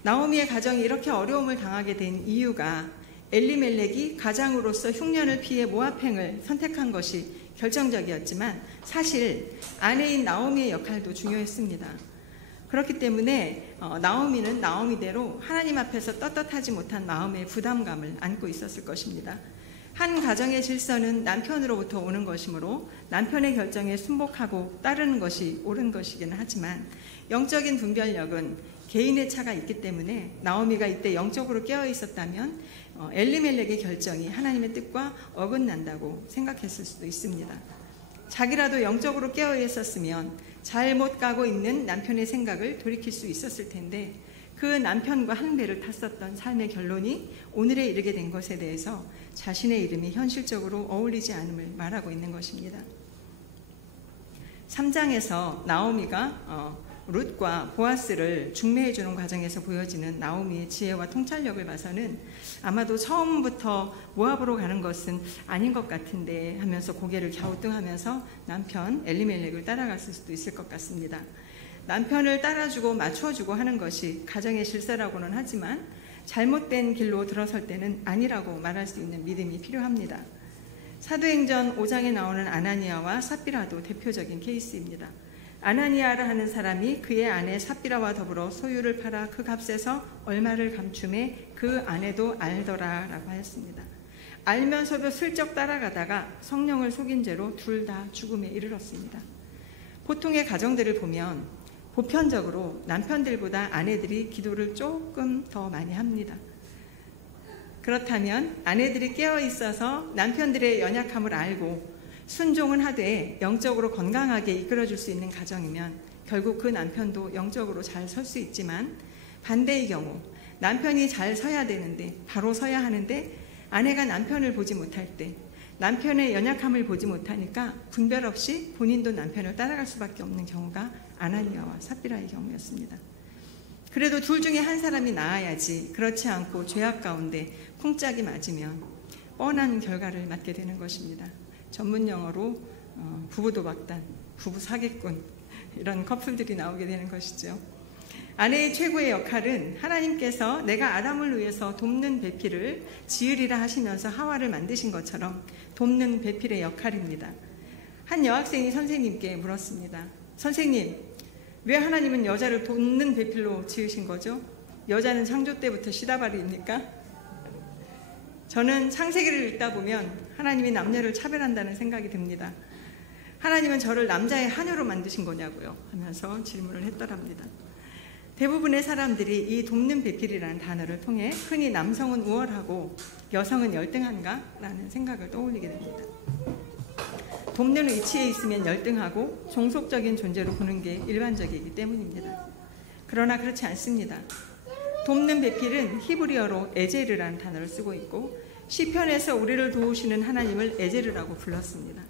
나오미의 가정이 이렇게 어려움을 당하게 된 이유가 엘리멜렉이 가장으로서 흉년을 피해 모압행을 선택한 것이 결정적이었지만 사실 아내인 나오미의 역할도 중요했습니다. 그렇기 때문에 나오미는 나오미대로 하나님 앞에서 떳떳하지 못한 마음의 부담감을 안고 있었을 것입니다. 한 가정의 질서는 남편으로부터 오는 것이므로 남편의 결정에 순복하고 따르는 것이 옳은 것이긴 하지만 영적인 분별력은 개인의 차가 있기 때문에 나오미가 이때 영적으로 깨어 있었다면 엘리멜렉의 결정이 하나님의 뜻과 어긋난다고 생각했을 수도 있습니다. 자기라도 영적으로 깨어 있었으면 잘못 가고 있는 남편의 생각을 돌이킬 수 있었을 텐데 그 남편과 한 배를 탔었던 삶의 결론이 오늘에 이르게 된 것에 대해서 자신의 이름이 현실적으로 어울리지 않음을 말하고 있는 것입니다. 3장에서 나오미가 룻과 보아스를 중매해주는 과정에서 보여지는 나오미의 지혜와 통찰력을 봐서는 아마도 처음부터 모압으로 가는 것은 아닌 것 같은데 하면서 고개를 갸우뚱하면서 남편 엘리멜렉을 따라갔을 수도 있을 것 같습니다. 남편을 따라주고 맞춰주고 하는 것이 가정의 질서라고는 하지만 잘못된 길로 들어설 때는 아니라고 말할 수 있는 믿음이 필요합니다. 사도행전 5장에 나오는 아나니아와 삽비라도 대표적인 케이스입니다. 아나니아라 하는 사람이 그의 아내 삽비라와 더불어 소유를 팔아 그 값에서 얼마를 감춤해 그 아내도 알더라 라고 하였습니다. 알면서도 슬쩍 따라가다가 성령을 속인 죄로 둘 다 죽음에 이르렀습니다. 보통의 가정들을 보면 보편적으로 남편들보다 아내들이 기도를 조금 더 많이 합니다. 그렇다면 아내들이 깨어 있어서 남편들의 연약함을 알고 순종은 하되 영적으로 건강하게 이끌어줄 수 있는 가정이면 결국 그 남편도 영적으로 잘 설 수 있지만, 반대의 경우 남편이 잘 서야 되는데, 바로 서야 하는데 아내가 남편을 보지 못할 때, 남편의 연약함을 보지 못하니까 분별 없이 본인도 남편을 따라갈 수밖에 없는 경우가 아나니아와 삽비라의 경우였습니다. 그래도 둘 중에 한 사람이 나아야지, 그렇지 않고 죄악 가운데 쿵짝이 맞으면 뻔한 결과를 맞게 되는 것입니다. 전문 용어로 부부도박단, 부부사기꾼, 이런 커플들이 나오게 되는 것이죠. 아내의 최고의 역할은 하나님께서 내가 아담을 위해서 돕는 배필을 지으리라 하시면서 하와를 만드신 것처럼 돕는 배필의 역할입니다. 한 여학생이 선생님께 물었습니다. 선생님, 왜 하나님은 여자를 돕는 배필로 지으신 거죠? 여자는 창조 때부터 시다발입니까? 저는 창세기를 읽다 보면 하나님이 남녀를 차별한다는 생각이 듭니다. 하나님은 저를 남자의 하녀로 만드신 거냐고요? 하면서 질문을 했더랍니다. 대부분의 사람들이 이 돕는 배필이라는 단어를 통해 흔히 남성은 우월하고 여성은 열등한가? 라는 생각을 떠올리게 됩니다. 돕는 위치에 있으면 열등하고 종속적인 존재로 보는 게 일반적이기 때문입니다. 그러나 그렇지 않습니다. 돕는 배필은 히브리어로 에제르라는 단어를 쓰고 있고, 시편에서 우리를 도우시는 하나님을 에제르라고 불렀습니다.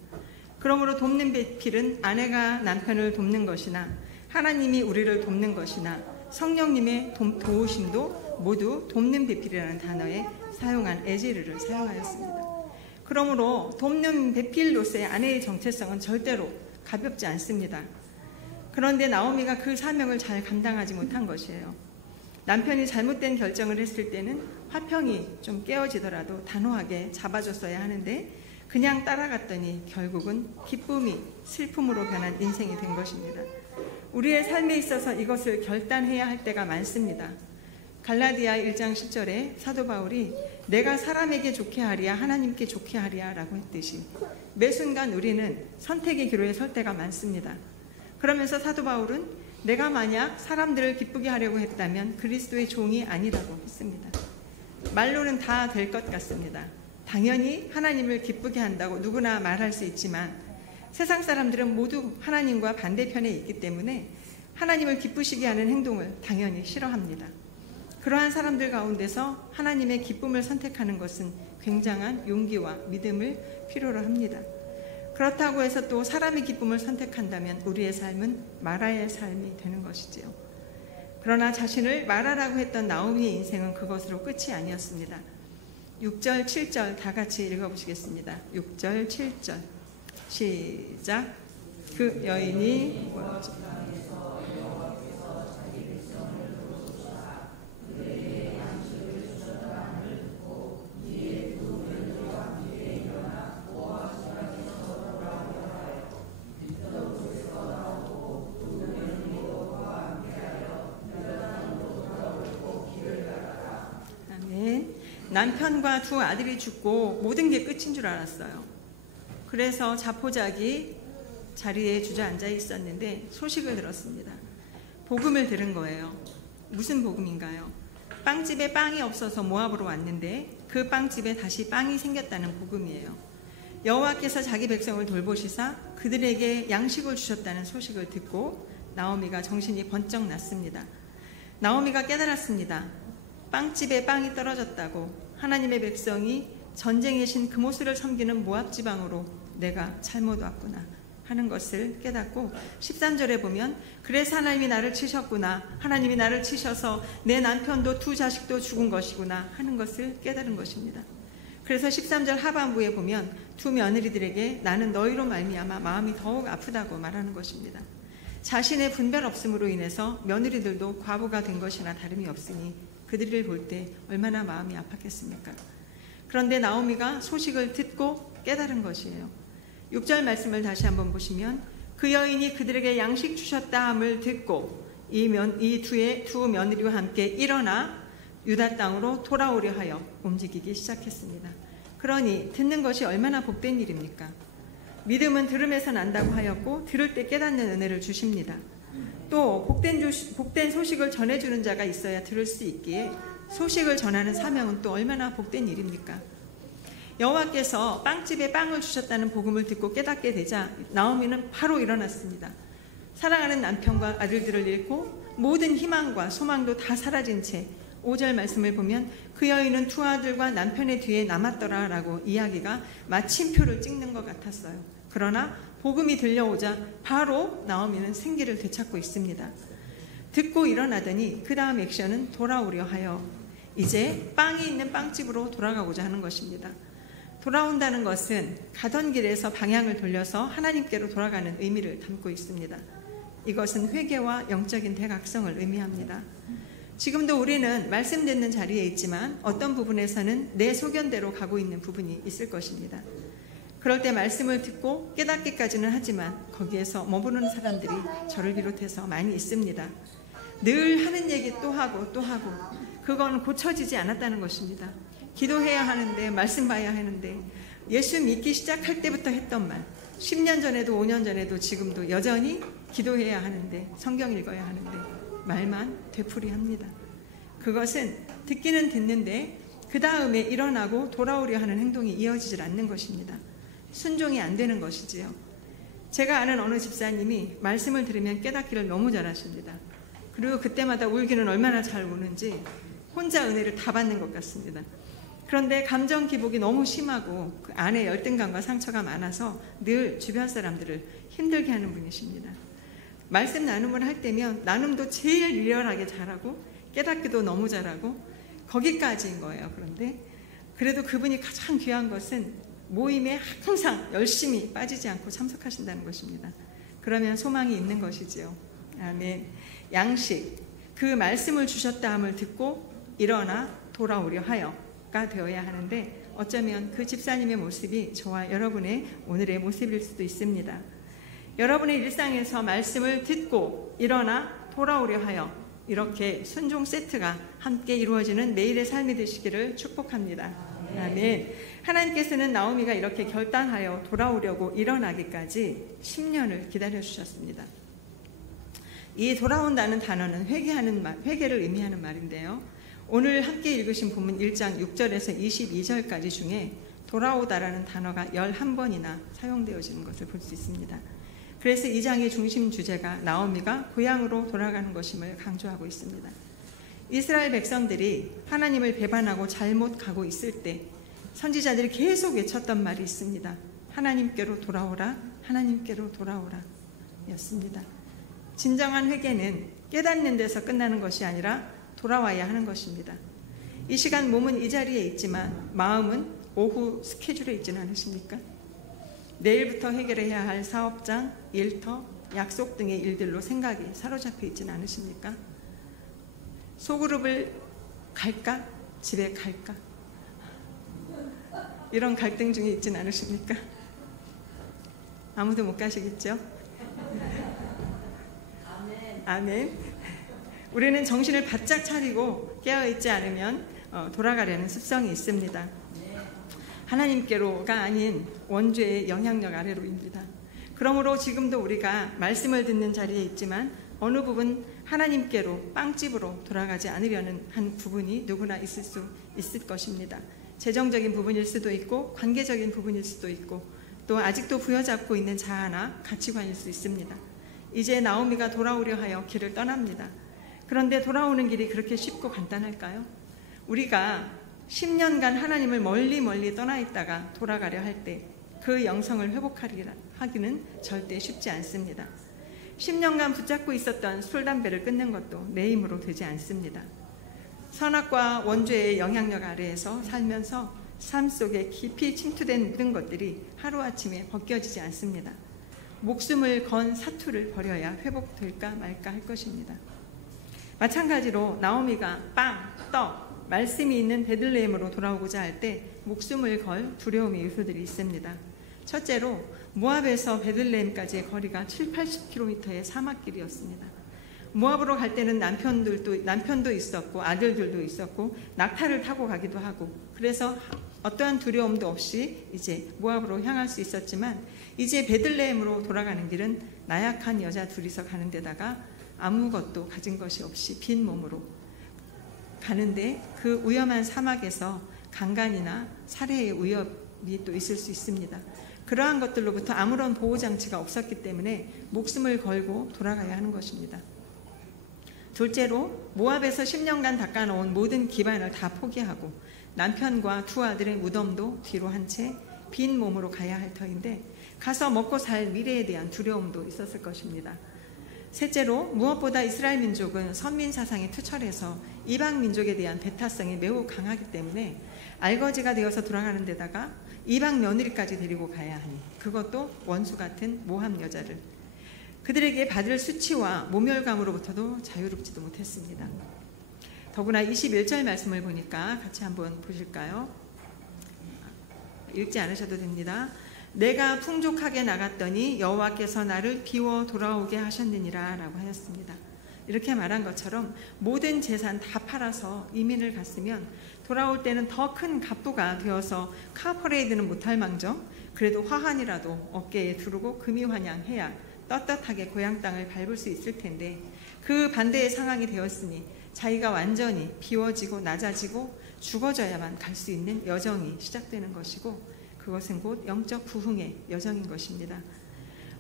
그러므로 돕는 배필은 아내가 남편을 돕는 것이나 하나님이 우리를 돕는 것이나 성령님의 도우심도 모두 돕는 배필이라는 단어에 사용한 에제르를 사용하였습니다. 그러므로 돕는 배필로서의 아내의 정체성은 절대로 가볍지 않습니다. 그런데 나오미가 그 사명을 잘 감당하지 못한 것이에요. 남편이 잘못된 결정을 했을 때는 화평이 좀 깨어지더라도 단호하게 잡아줬어야 하는데 그냥 따라갔더니 결국은 기쁨이 슬픔으로 변한 인생이 된 것입니다. 우리의 삶에 있어서 이것을 결단해야 할 때가 많습니다. 갈라디아 1장 10절에 사도 바울이 내가 사람에게 좋게 하리야 하나님께 좋게 하리야 라고 했듯이 매 순간 우리는 선택의 기로에 설 때가 많습니다. 그러면서 사도 바울은 내가 만약 사람들을 기쁘게 하려고 했다면 그리스도의 종이 아니라고 했습니다. 말로는 다 될 것 같습니다. 당연히 하나님을 기쁘게 한다고 누구나 말할 수 있지만 세상 사람들은 모두 하나님과 반대편에 있기 때문에 하나님을 기쁘시게 하는 행동을 당연히 싫어합니다. 그러한 사람들 가운데서 하나님의 기쁨을 선택하는 것은 굉장한 용기와 믿음을 필요로 합니다. 그렇다고 해서 또 사람의 기쁨을 선택한다면 우리의 삶은 마라의 삶이 되는 것이지요. 그러나 자신을 마라라고 했던 나오미의 인생은 그것으로 끝이 아니었습니다. 6절, 7절 다 같이 읽어보시겠습니다. 6절, 7절 시작. 그 여인이 남편과 두 아들이 죽고 모든 게 끝인 줄 알았어요. 그래서 자포자기 자리에 주저앉아 있었는데 소식을 들었습니다. 복음을 들은 거예요. 무슨 복음인가요? 빵집에 빵이 없어서 모압으로 왔는데 그 빵집에 다시 빵이 생겼다는 복음이에요. 여호와께서 자기 백성을 돌보시사 그들에게 양식을 주셨다는 소식을 듣고 나오미가 정신이 번쩍 났습니다. 나오미가 깨달았습니다. 빵집에 빵이 떨어졌다고 하나님의 백성이 전쟁의 신 그모스를 섬기는 모압 지방으로 내가 잘못 왔구나 하는 것을 깨닫고 13절에 보면 그래서 하나님이 나를 치셨구나, 하나님이 나를 치셔서 내 남편도 두 자식도 죽은 것이구나 하는 것을 깨달은 것입니다. 그래서 13절 하반부에 보면 두 며느리들에게 나는 너희로 말미암아 마음이 더욱 아프다고 말하는 것입니다. 자신의 분별 없음으로 인해서 며느리들도 과부가 된 것이나 다름이 없으니 그들을 볼 때 얼마나 마음이 아팠겠습니까? 그런데 나오미가 소식을 듣고 깨달은 것이에요. 6절 말씀을 다시 한번 보시면 그 여인이 그들에게 양식 주셨다 함을 듣고 이 두 며느리와 함께 일어나 유다 땅으로 돌아오려 하여 움직이기 시작했습니다. 그러니 듣는 것이 얼마나 복된 일입니까? 믿음은 들음에서 난다고 하였고 들을 때 깨닫는 은혜를 주십니다. 또 복된 소식을 전해주는 자가 있어야 들을 수 있기에 소식을 전하는 사명은 또 얼마나 복된 일입니까? 여호와께서 빵집에 빵을 주셨다는 복음을 듣고 깨닫게 되자 나오미는 바로 일어났습니다. 사랑하는 남편과 아들들을 잃고 모든 희망과 소망도 다 사라진 채 5절 말씀을 보면 그 여인은 두 아들과 남편의 뒤에 남았더라 라고 이야기가 마침표를 찍는 것 같았어요. 그러나 복음이 들려오자 바로 나오미는 생기를 되찾고 있습니다. 듣고 일어나더니 그 다음 액션은 돌아오려 하여 이제 빵이 있는 빵집으로 돌아가고자 하는 것입니다. 돌아온다는 것은 가던 길에서 방향을 돌려서 하나님께로 돌아가는 의미를 담고 있습니다. 이것은 회개와 영적인 대각성을 의미합니다. 지금도 우리는 말씀 듣는 자리에 있지만 어떤 부분에서는 내 소견대로 가고 있는 부분이 있을 것입니다. 그럴 때 말씀을 듣고 깨닫기까지는 하지만 거기에서 머무르는 사람들이 저를 비롯해서 많이 있습니다. 늘 하는 얘기 또 하고 또 하고 그건 고쳐지지 않았다는 것입니다. 기도해야 하는데 말씀 봐야 하는데 예수 믿기 시작할 때부터 했던 말 10년 전에도 5년 전에도 지금도 여전히 기도해야 하는데 성경 읽어야 하는데 말만 되풀이합니다. 그것은 듣기는 듣는데 그 다음에 일어나고 돌아오려 하는 행동이 이어지질 않는 것입니다. 순종이 안 되는 것이지요. 제가 아는 어느 집사님이 말씀을 들으면 깨닫기를 너무 잘하십니다. 그리고 그때마다 울기는 얼마나 잘 우는지 혼자 은혜를 다 받는 것 같습니다. 그런데 감정 기복이 너무 심하고 그 안에 열등감과 상처가 많아서 늘 주변 사람들을 힘들게 하는 분이십니다. 말씀 나눔을 할 때면 나눔도 제일 리얼하게 잘하고 깨닫기도 너무 잘하고 거기까지인 거예요. 그런데 그래도 그분이 가장 귀한 것은 모임에 항상 열심히 빠지지 않고 참석하신다는 것입니다. 그러면 소망이 있는 것이지요. 아멘. 양식, 그 말씀을 주셨다 함을 듣고 일어나 돌아오려 하여가 되어야 하는데 어쩌면 그 집사님의 모습이 저와 여러분의 오늘의 모습일 수도 있습니다. 여러분의 일상에서 말씀을 듣고 일어나 돌아오려 하여 이렇게 순종 세트가 함께 이루어지는 매일의 삶이 되시기를 축복합니다. 아멘. 하나님께서는 나오미가 이렇게 결단하여 돌아오려고 일어나기까지 10년을 기다려주셨습니다. 이 돌아온다는 단어는 회개를 의미하는 말인데요. 오늘 함께 읽으신 본문 1장 6절에서 22절까지 중에 돌아오다라는 단어가 11번이나 사용되어지는 것을 볼 수 있습니다. 그래서 이 장의 중심 주제가 나오미가 고향으로 돌아가는 것임을 강조하고 있습니다. 이스라엘 백성들이 하나님을 배반하고 잘못 가고 있을 때 선지자들이 계속 외쳤던 말이 있습니다. 하나님께로 돌아오라, 하나님께로 돌아오라 였습니다. 진정한 회개는 깨닫는 데서 끝나는 것이 아니라 돌아와야 하는 것입니다. 이 시간 몸은 이 자리에 있지만 마음은 오후 스케줄에 있지는 않으십니까? 내일부터 해결해야 할 사업장, 일터, 약속 등의 일들로 생각이 사로잡혀 있지는 않으십니까? 소그룹을 갈까? 집에 갈까? 이런 갈등 중에 있지는 않으십니까? 아무도 못 가시겠죠? 아멘. 우리는 정신을 바짝 차리고 깨어있지 않으면 돌아가려는 습성이 있습니다. 하나님께로가 아닌 원죄의 영향력 아래로입니다. 그러므로 지금도 우리가 말씀을 듣는 자리에 있지만 어느 부분 하나님께로 빵집으로 돌아가지 않으려는 한 부분이 누구나 있을 것입니다. 재정적인 부분일 수도 있고 관계적인 부분일 수도 있고 또 아직도 부여잡고 있는 자아나 가치관일 수 있습니다. 이제 나오미가 돌아오려 하여 길을 떠납니다. 그런데 돌아오는 길이 그렇게 쉽고 간단할까요? 우리가 10년간 하나님을 멀리 떠나 있다가 돌아가려 할 때 그 영성을 회복하기는 절대 쉽지 않습니다. 10년간 붙잡고 있었던 술, 담배를 끊는 것도 내 힘으로 되지 않습니다. 선악과 원죄의 영향력 아래에서 살면서 삶 속에 깊이 침투된 모든 것들이 하루아침에 벗겨지지 않습니다. 목숨을 건 사투를 버려야 회복될까 말까 할 것입니다. 마찬가지로 나오미가 빵, 떡, 말씀이 있는 베들레헴으로 돌아오고자 할 때 목숨을 걸 두려움의 요소들이 있습니다. 첫째로 모압에서 베들레헴까지의 거리가 7-80km의 사막길이었습니다. 모압으로 갈 때는 남편도 있었고 아들들도 있었고 낙타를 타고 가기도 하고, 그래서 어떠한 두려움도 없이 이제 모압으로 향할 수 있었지만, 이제 베들레헴으로 돌아가는 길은 나약한 여자 둘이서 가는 데다가 아무것도 가진 것이 없이 빈 몸으로 가는데, 그 위험한 사막에서 강간이나 살해의 위협이 또 있을 수 있습니다. 그러한 것들로부터 아무런 보호장치가 없었기 때문에 목숨을 걸고 돌아가야 하는 것입니다. 둘째로 모압에서 10년간 닦아놓은 모든 기반을 다 포기하고 남편과 두 아들의 무덤도 뒤로 한 채 빈 몸으로 가야 할 터인데, 가서 먹고 살 미래에 대한 두려움도 있었을 것입니다. 셋째로 무엇보다 이스라엘 민족은 선민 사상에 투철해서 이방 민족에 대한 배타성이 매우 강하기 때문에 알거지가 되어서 돌아가는 데다가 이방 며느리까지 데리고 가야 하니, 그것도 원수 같은 모함 여자를, 그들에게 받을 수치와 모멸감으로부터도 자유롭지도 못했습니다. 더구나 21절 말씀을 보니까 같이 한번 보실까요? 읽지 않으셔도 됩니다. 내가 풍족하게 나갔더니 여호와께서 나를 비워 돌아오게 하셨느니라 라고 하였습니다. 이렇게 말한 것처럼 모든 재산 다 팔아서 이민을 갔으면 돌아올 때는 더 큰 갑부가 되어서 카퍼레이드는 못할 망정 그래도 화환이라도 어깨에 두르고 금이환양해야 떳떳하게 고향 땅을 밟을 수 있을 텐데, 그 반대의 상황이 되었으니 자기가 완전히 비워지고 낮아지고 죽어져야만 갈 수 있는 여정이 시작되는 것이고, 그것은 곧 영적 부흥의 여정인 것입니다.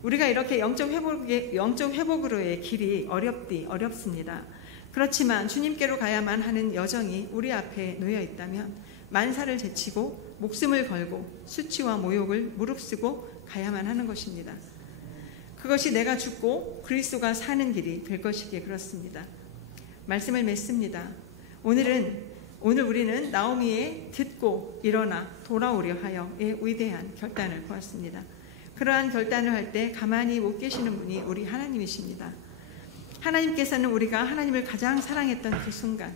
우리가 이렇게 영적 회복으로의 길이 어렵습니다. 그렇지만 주님께로 가야만 하는 여정이 우리 앞에 놓여 있다면 만사를 제치고 목숨을 걸고 수치와 모욕을 무릅쓰고 가야만 하는 것입니다. 그것이 내가 죽고 그리스도가 사는 길이 될 것이기에 그렇습니다. 말씀을 맺습니다. 오늘 우리는 나오미의 듣고 일어나 돌아오려 하여의 위대한 결단을 보았습니다. 그러한 결단을 할 때 가만히 못 계시는 분이 우리 하나님이십니다. 하나님께서는 우리가 하나님을 가장 사랑했던 그 순간,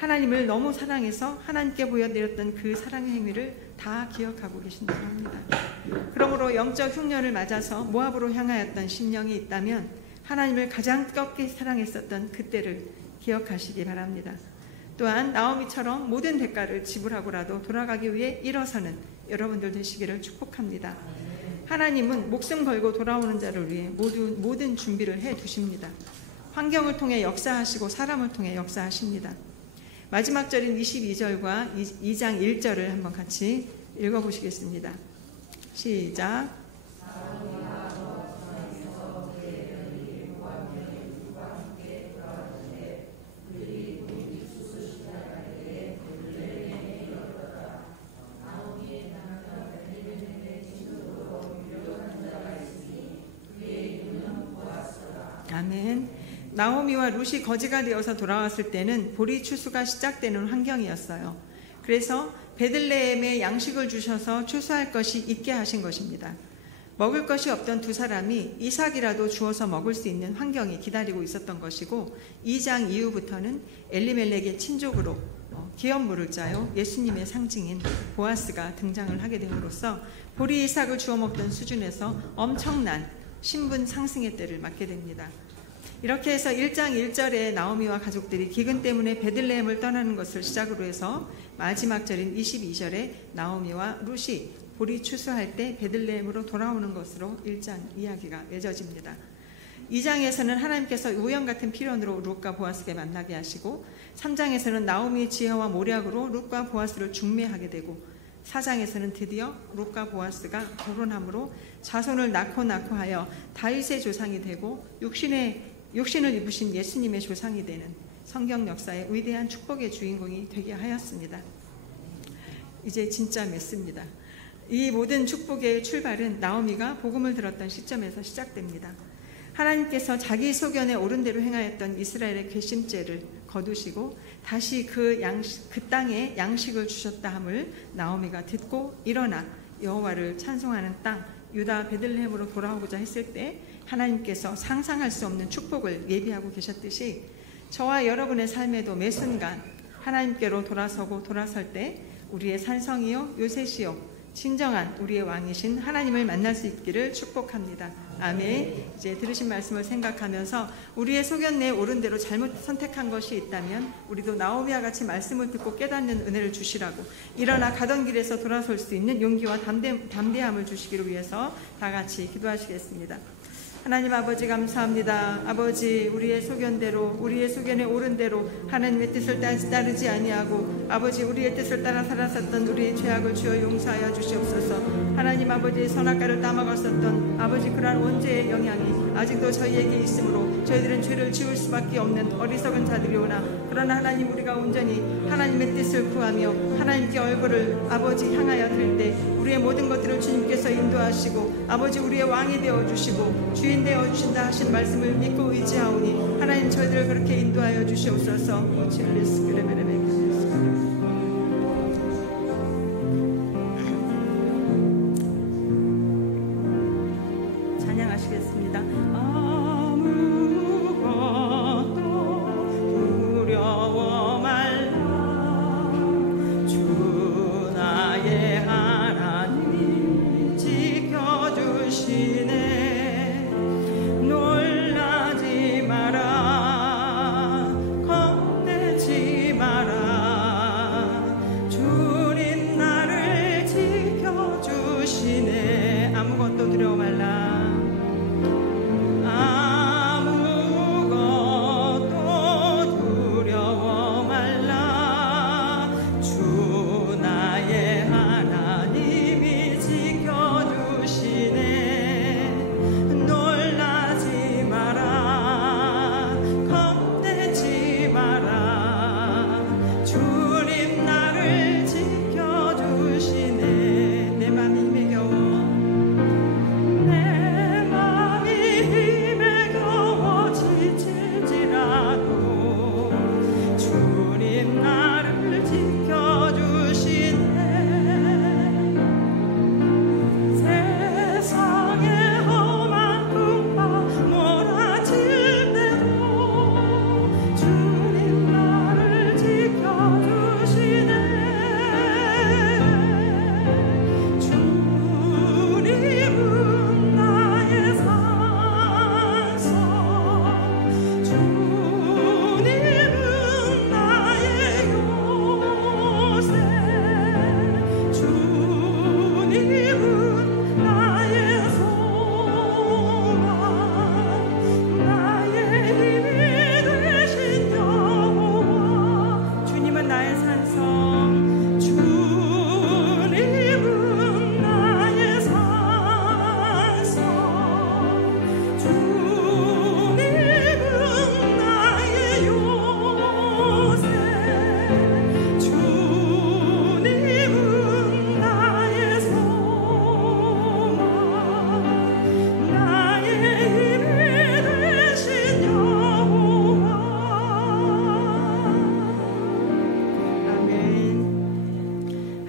하나님을 너무 사랑해서 하나님께 보여드렸던 그 사랑의 행위를 다 기억하고 계신다고 합니다. 그러므로 영적 흉년을 맞아서 모압으로 향하였던 심령이 있다면 하나님을 가장 뜨겁게 사랑했었던 그때를 기억하시기 바랍니다. 또한 나오미처럼 모든 대가를 지불하고라도 돌아가기 위해 일어서는 여러분들 되시기를 축복합니다. 하나님은 목숨 걸고 돌아오는 자를 위해 모든 준비를 해두십니다. 환경을 통해 역사하시고 사람을 통해 역사하십니다. 마지막 절인 22절과 2장 1절을 한번 같이 읽어보시겠습니다. 시작. 아멘. 나오미와 룻이 거지가 되어서 돌아왔을 때는 보리 추수가 시작되는 환경이었어요. 그래서 베들레헴에 양식을 주셔서 추수할 것이 있게 하신 것입니다. 먹을 것이 없던 두 사람이 이삭이라도 주어서 먹을 수 있는 환경이 기다리고 있었던 것이고, 2장 이후부터는 엘리멜렉의 친족으로 기업물을 짜요 예수님의 상징인 보아스가 등장을 하게 됨으로써 보리 이삭을 주워 먹던 수준에서 엄청난 신분 상승의 때를 맞게 됩니다. 이렇게 해서 1장 1절에 나오미와 가족들이 기근 때문에 베들레헴을 떠나는 것을 시작으로 해서 마지막 절인 22절에 나오미와 룻이 보리 추수할 때 베들레헴으로 돌아오는 것으로 1장 이야기가 맺어집니다. 2장에서는 하나님께서 우연 같은 필연으로 룻과 보아스를 만나게 하시고, 3장에서는 나오미의 지혜와 모략으로 룻과 보아스를 중매하게 되고, 4장에서는 드디어 룻과 보아스가 결혼함으로 자손을 낳고 하여 다윗의 조상이 되고 육신의 육신을 입으신 예수님의 조상이 되는 성경 역사의 위대한 축복의 주인공이 되게 하였습니다. 이제 진짜 메스입니다. 이 모든 축복의 출발은 나오미가 복음을 들었던 시점에서 시작됩니다. 하나님께서 자기 소견에 옳은 대로 행하였던 이스라엘의 괘씸죄를 거두시고 다시 그 땅에 양식을 주셨다 함을 나오미가 듣고 일어나 여호와를 찬송하는 땅 유다 베들레헴으로 돌아오고자 했을 때 하나님께서 상상할 수 없는 축복을 예비하고 계셨듯이 저와 여러분의 삶에도 매 순간 하나님께로 돌아설 때 우리의 산성이요 요셉이요 진정한 우리의 왕이신 하나님을 만날 수 있기를 축복합니다. 아멘. 이제 들으신 말씀을 생각하면서 우리의 소견 내에 옳은 대로 잘못 선택한 것이 있다면 우리도 나오미와 같이 말씀을 듣고 깨닫는 은혜를 주시라고 일어나 가던 길에서 돌아설 수 있는 용기와 담대함을 주시기를 위해서 다 같이 기도하시겠습니다. 하나님 아버지 감사합니다. 아버지 우리의 소견대로 우리의 소견에 옳은 대로 하나님의 뜻을 따르지 아니하고 아버지 우리의 뜻을 따라 살았었던 우리의 죄악을 주여 용서하여 주시옵소서. 하나님 아버지 선악과를 따먹었었던 아버지 그러한 원죄의 영향이 아직도 저희에게 있으므로 저희들은 죄를 지을 수밖에 없는 어리석은 자들이오나 그러나 하나님 우리가 온전히 하나님의 뜻을 구하며 하나님께 얼굴을 아버지 향하여 들 때 우리의 모든 것들을 주님께서 인도하시고 아버지 우리의 왕이 되어주시고 주인 되어주신다 하신 말씀을 믿고 의지하오니 하나님 저희들을 그렇게 인도하여 주시옵소서. 찬양하시겠습니다. 아무것도 두려워 말라 주 나의 하나님 지켜주시네 놀라지 마라 겁내지 마라 주님 나를 지켜주시네 아무것도 두려워 말라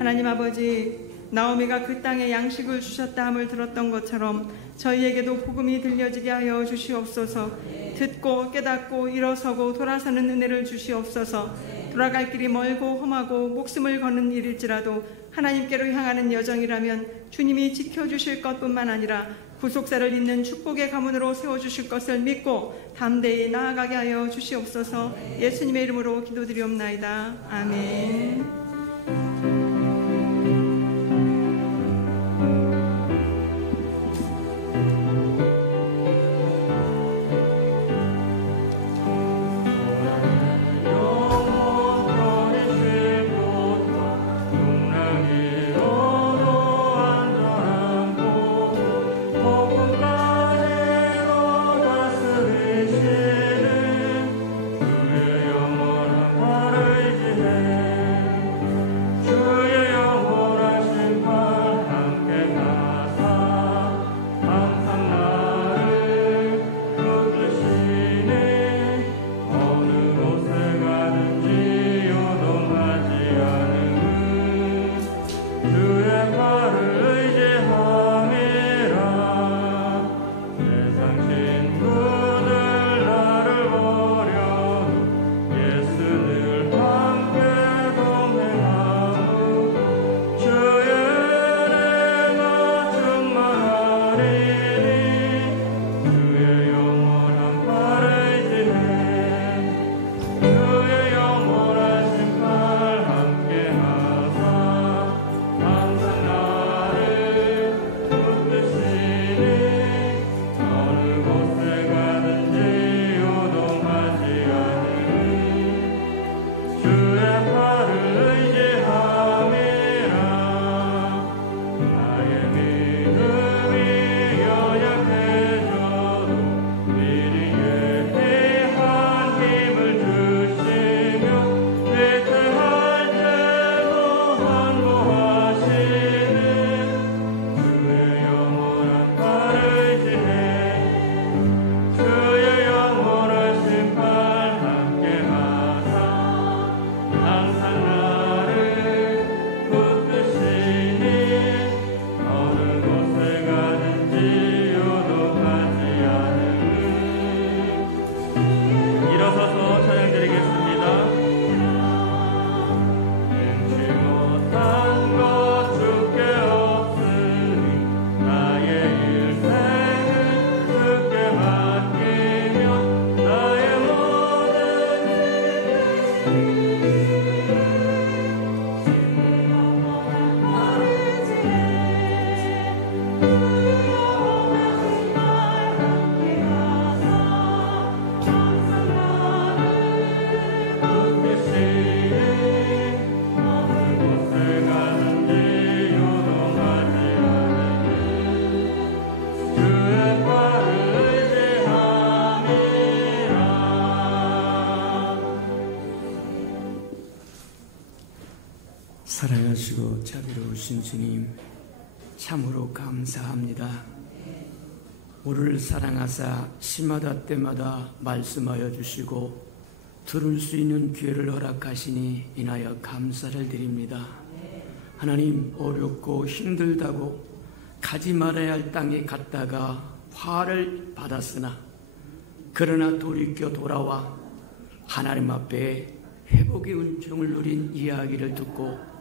하나님 아버지 나오미가 그 땅에 양식을 주셨다 함을 들었던 것처럼 저희에게도 복음이 들려지게 하여 주시옵소서. 듣고 깨닫고 일어서고 돌아서는 은혜를 주시옵소서. 돌아갈 길이 멀고 험하고 목숨을 거는 일일지라도 하나님께로 향하는 여정이라면 주님이 지켜주실 것뿐만 아니라 구속사를 잇는 축복의 가문으로 세워주실 것을 믿고 담대히 나아가게 하여 주시옵소서. 예수님의 이름으로 기도드리옵나이다. 아멘. 네. 사랑하시고 자비로우신 주님, 참으로 감사합니다. 우리를 사랑하사 시마다 때마다 말씀하여 주시고 들을 수 있는 기회를 허락하시니 인하여 감사를 드립니다. 하나님, 어렵고 힘들다고 가지 말아야 할 땅에 갔다가 화를 받았으나 그러나 돌이켜 돌아와 하나님 앞에 회복의 은총을 누린 이야기를 듣고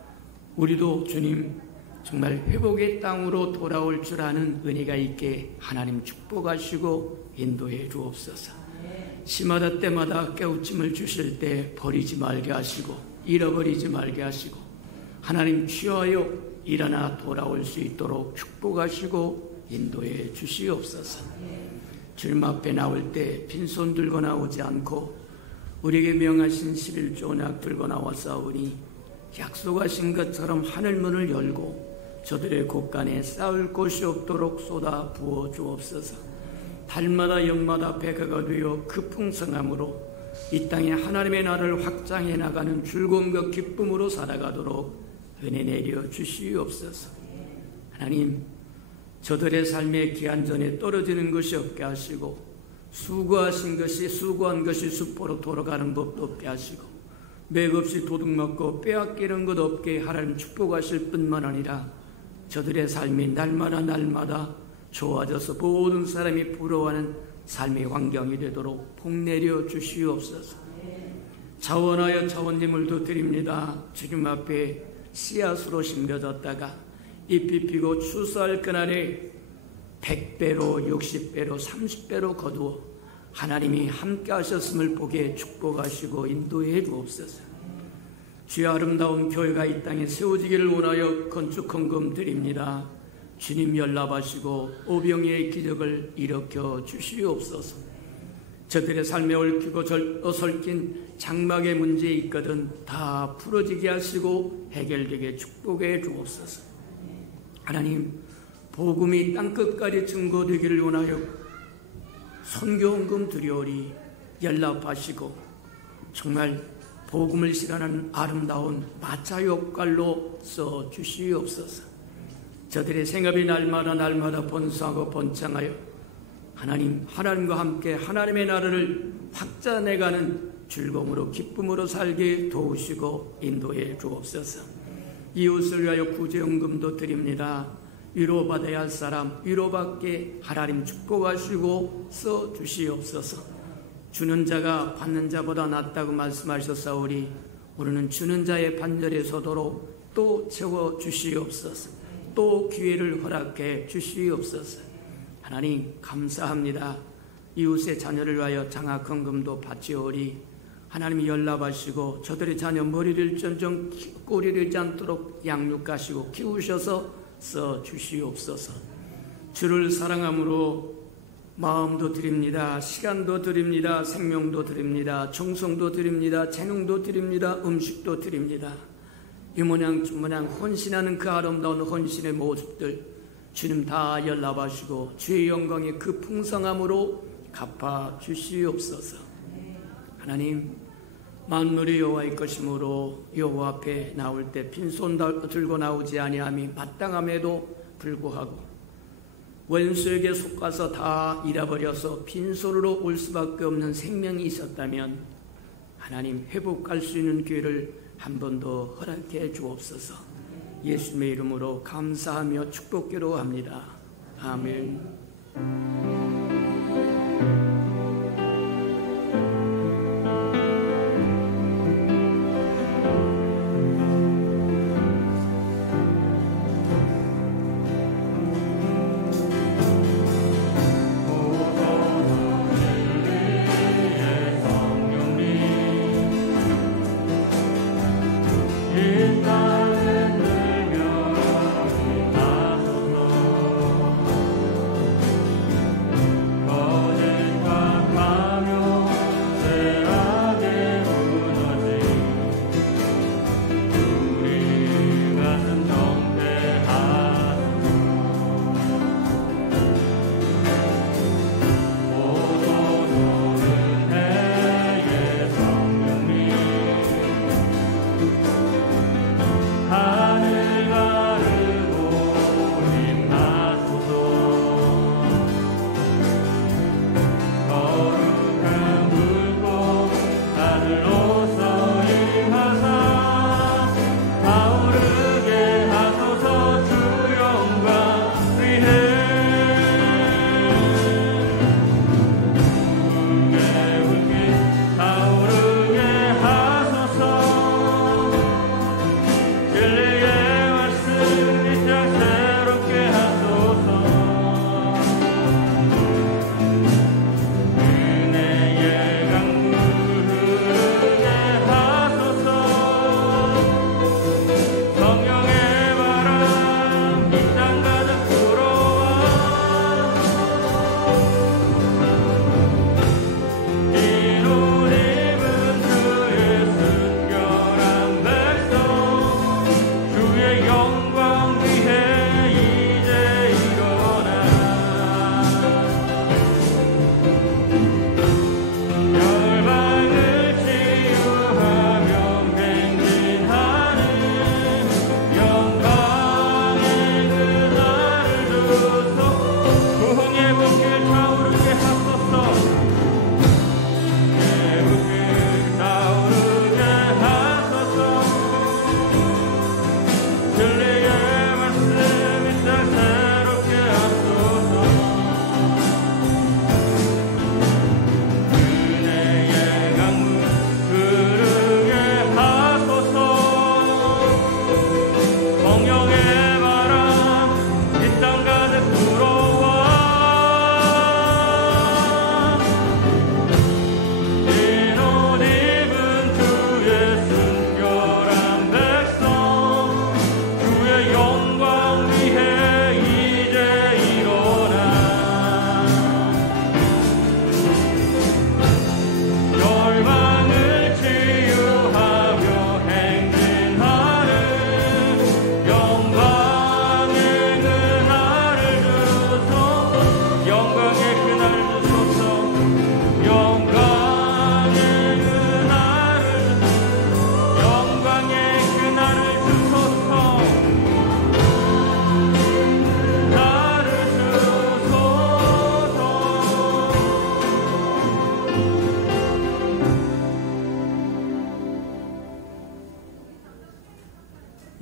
우리도 주님 정말 회복의 땅으로 돌아올 줄 아는 은혜가 있게 하나님 축복하시고 인도해 주옵소서. 시마다 때마다 깨우침을 주실 때 버리지 말게 하시고 잃어버리지 말게 하시고 하나님 취하여 일어나 돌아올 수 있도록 축복하시고 인도해 주시옵소서. 주님 앞에 나올 때 빈손 들고 나오지 않고 우리에게 명하신 11조 언약 들고 나와싸우니 약속하신 것처럼 하늘문을 열고 저들의 곳간에 쌓을 곳이 없도록 쏟아 부어 주옵소서. 달마다 연마다 배가가 되어 그 풍성함으로 이 땅에 하나님의 나라를 확장해 나가는 즐거움과 기쁨으로 살아가도록 은혜 내려 주시옵소서. 하나님, 저들의 삶의 기한전에 떨어지는 것이 없게 하시고 수고한 것이 수포로 돌아가는 법도 없게 하시고 맥없이 도둑맞고 빼앗기는 것 없게 하나님 축복하실 뿐만 아니라 저들의 삶이 날마다 좋아져서 모든 사람이 부러워하는 삶의 환경이 되도록 복 내려 주시옵소서. 자원하여 자원님을도 드립니다. 주님 앞에 씨앗으로 심겨졌다가 잎이 피고 추수할 그날에 100배로 60배로 30배로 거두어 하나님이 함께 하셨음을 보게 축복하시고 인도해 주옵소서. 주의 아름다운 교회가 이 땅에 세워지기를 원하여 건축 헌금 드립니다. 주님 연락하시고 오병이의 기적을 일으켜 주시옵소서. 저들의 삶에 얽히고 어설킨 장막의 문제 있거든 다 풀어지게 하시고 해결되게 축복해 주옵소서. 하나님, 복음이 땅끝까지 증거되기를 원하여 선교헌금 드리오리 연락하시고 정말 복음을 실현하는 아름다운 마차 역할로 써주시옵소서. 저들의 생업이 날마다 번성하고 번창하여 하나님과 함께 하나님의 나라를 확장해가는 즐거움으로 기쁨으로 살게 도우시고 인도해 주옵소서. 이웃을 위하여 구제헌금도 드립니다. 위로받아야 할 사람 위로받게 하나님 축복하시고 써주시옵소서. 주는 자가 받는 자보다 낫다고 말씀하셨사오니 우리는 주는 자의 반열에 서도록 또 채워주시옵소서. 또 기회를 허락해 주시옵소서. 하나님 감사합니다. 이웃의 자녀를 위하여 장학헌금도 바치오리 하나님이 연락하시고 저들의 자녀 머리를 전정 꼬리를 잃지 않도록 양육하시고 키우셔서 써주시옵소서. 주를 사랑함으로 마음도 드립니다. 시간도 드립니다. 생명도 드립니다. 정성도 드립니다. 재능도 드립니다. 음식도 드립니다. 이모양 저모양 헌신하는 그 아름다운 헌신의 모습들 주님 다 연락하시고 주의 영광의 그 풍성함으로 갚아 주시옵소서. 하나님, 만물이 여호와의 것이므로 여호와 앞에 나올 때 빈손 들고 나오지 아니함이 마땅함에도 불구하고 원수에게 속아서 다 잃어버려서 빈손으로 올 수밖에 없는 생명이 있었다면 하나님 회복할 수 있는 기회를 한 번 더 허락해 주옵소서. 예수님의 이름으로 감사하며 축복기로 합니다. 아멘.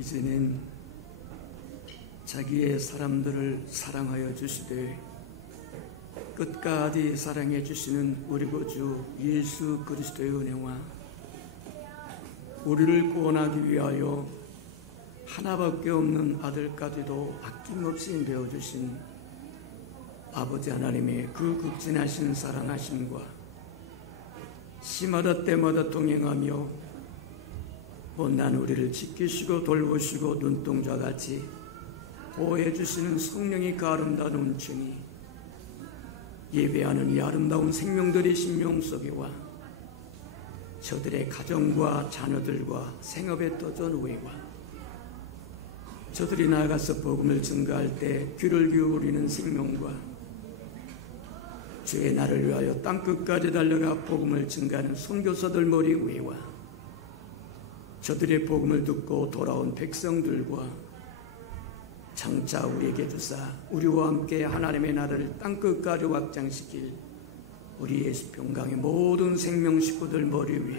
이제는 자기의 사람들을 사랑하여 주시되 끝까지 사랑해 주시는 우리 구주 예수 그리스도의 은혜와 우리를 구원하기 위하여 하나밖에 없는 아들까지도 아낌없이 내어주신 아버지 하나님의 그 극진하신 사랑하심과 시마다 때마다 동행하며 못난 우리를 지키시고 돌보시고 눈동자같이 보호해 주시는 성령의 그 아름다운 은총이 예배하는 이 아름다운 생명들의 심령 속에와 저들의 가정과 자녀들과 생업에 떠전 우애와 저들이 나아가서 복음을 증거할 때 귀를 기울이는 생명과 주의 날을 위하여 땅끝까지 달려가 복음을 증거하는 선교사들 머리 위와 저들의 복음을 듣고 돌아온 백성들과 장차 우리에게 주사 우리와 함께 하나님의 나라를 땅끝까지 확장시킬 우리 예수평강의 모든 생명 식구들 머리 위에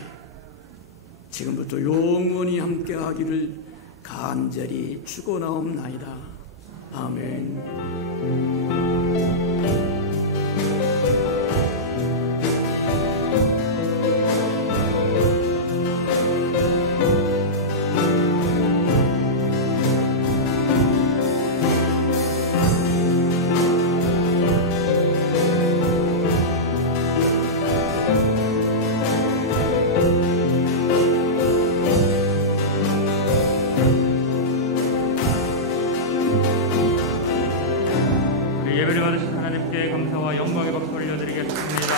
지금부터 영원히 함께하기를 간절히 축원하옵나이다. 아멘. 예배를 받으신 하나님께 감사와 영광의 박수 올려드리겠습니다.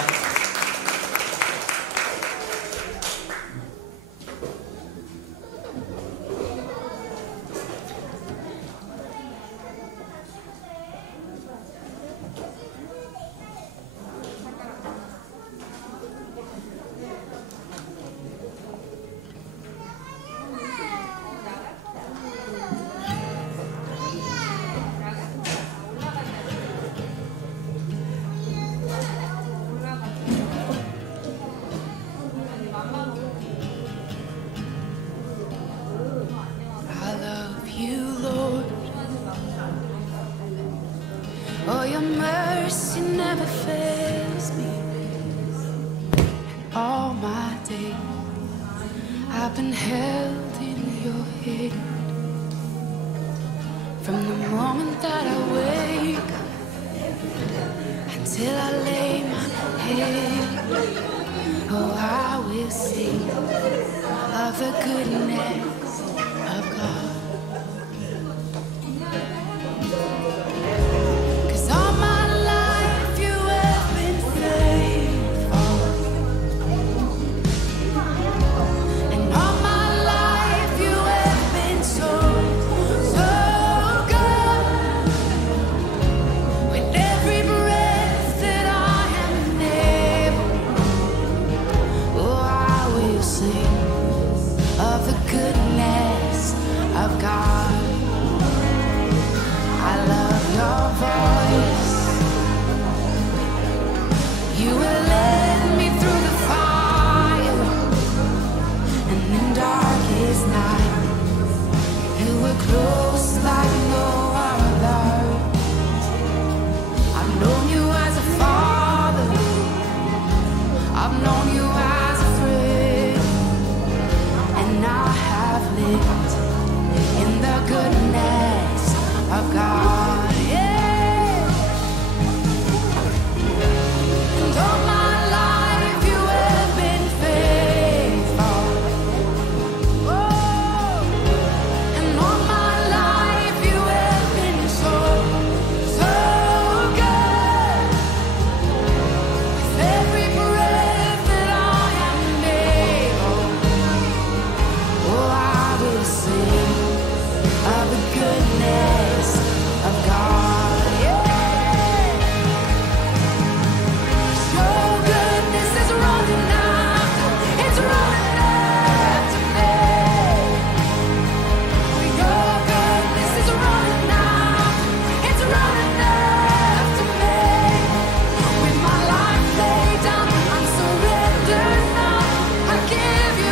Oh, your mercy never fails me. All my days I've been held in your hand. From the moment that I wake up until I lay my head, oh, I will sing of the goodness of God. Close like no other. I've known you as a father. I've known you as a friend, and I have lived in the goodness of God. Yeah. And all my life you have been faithful. Oh, and all my give you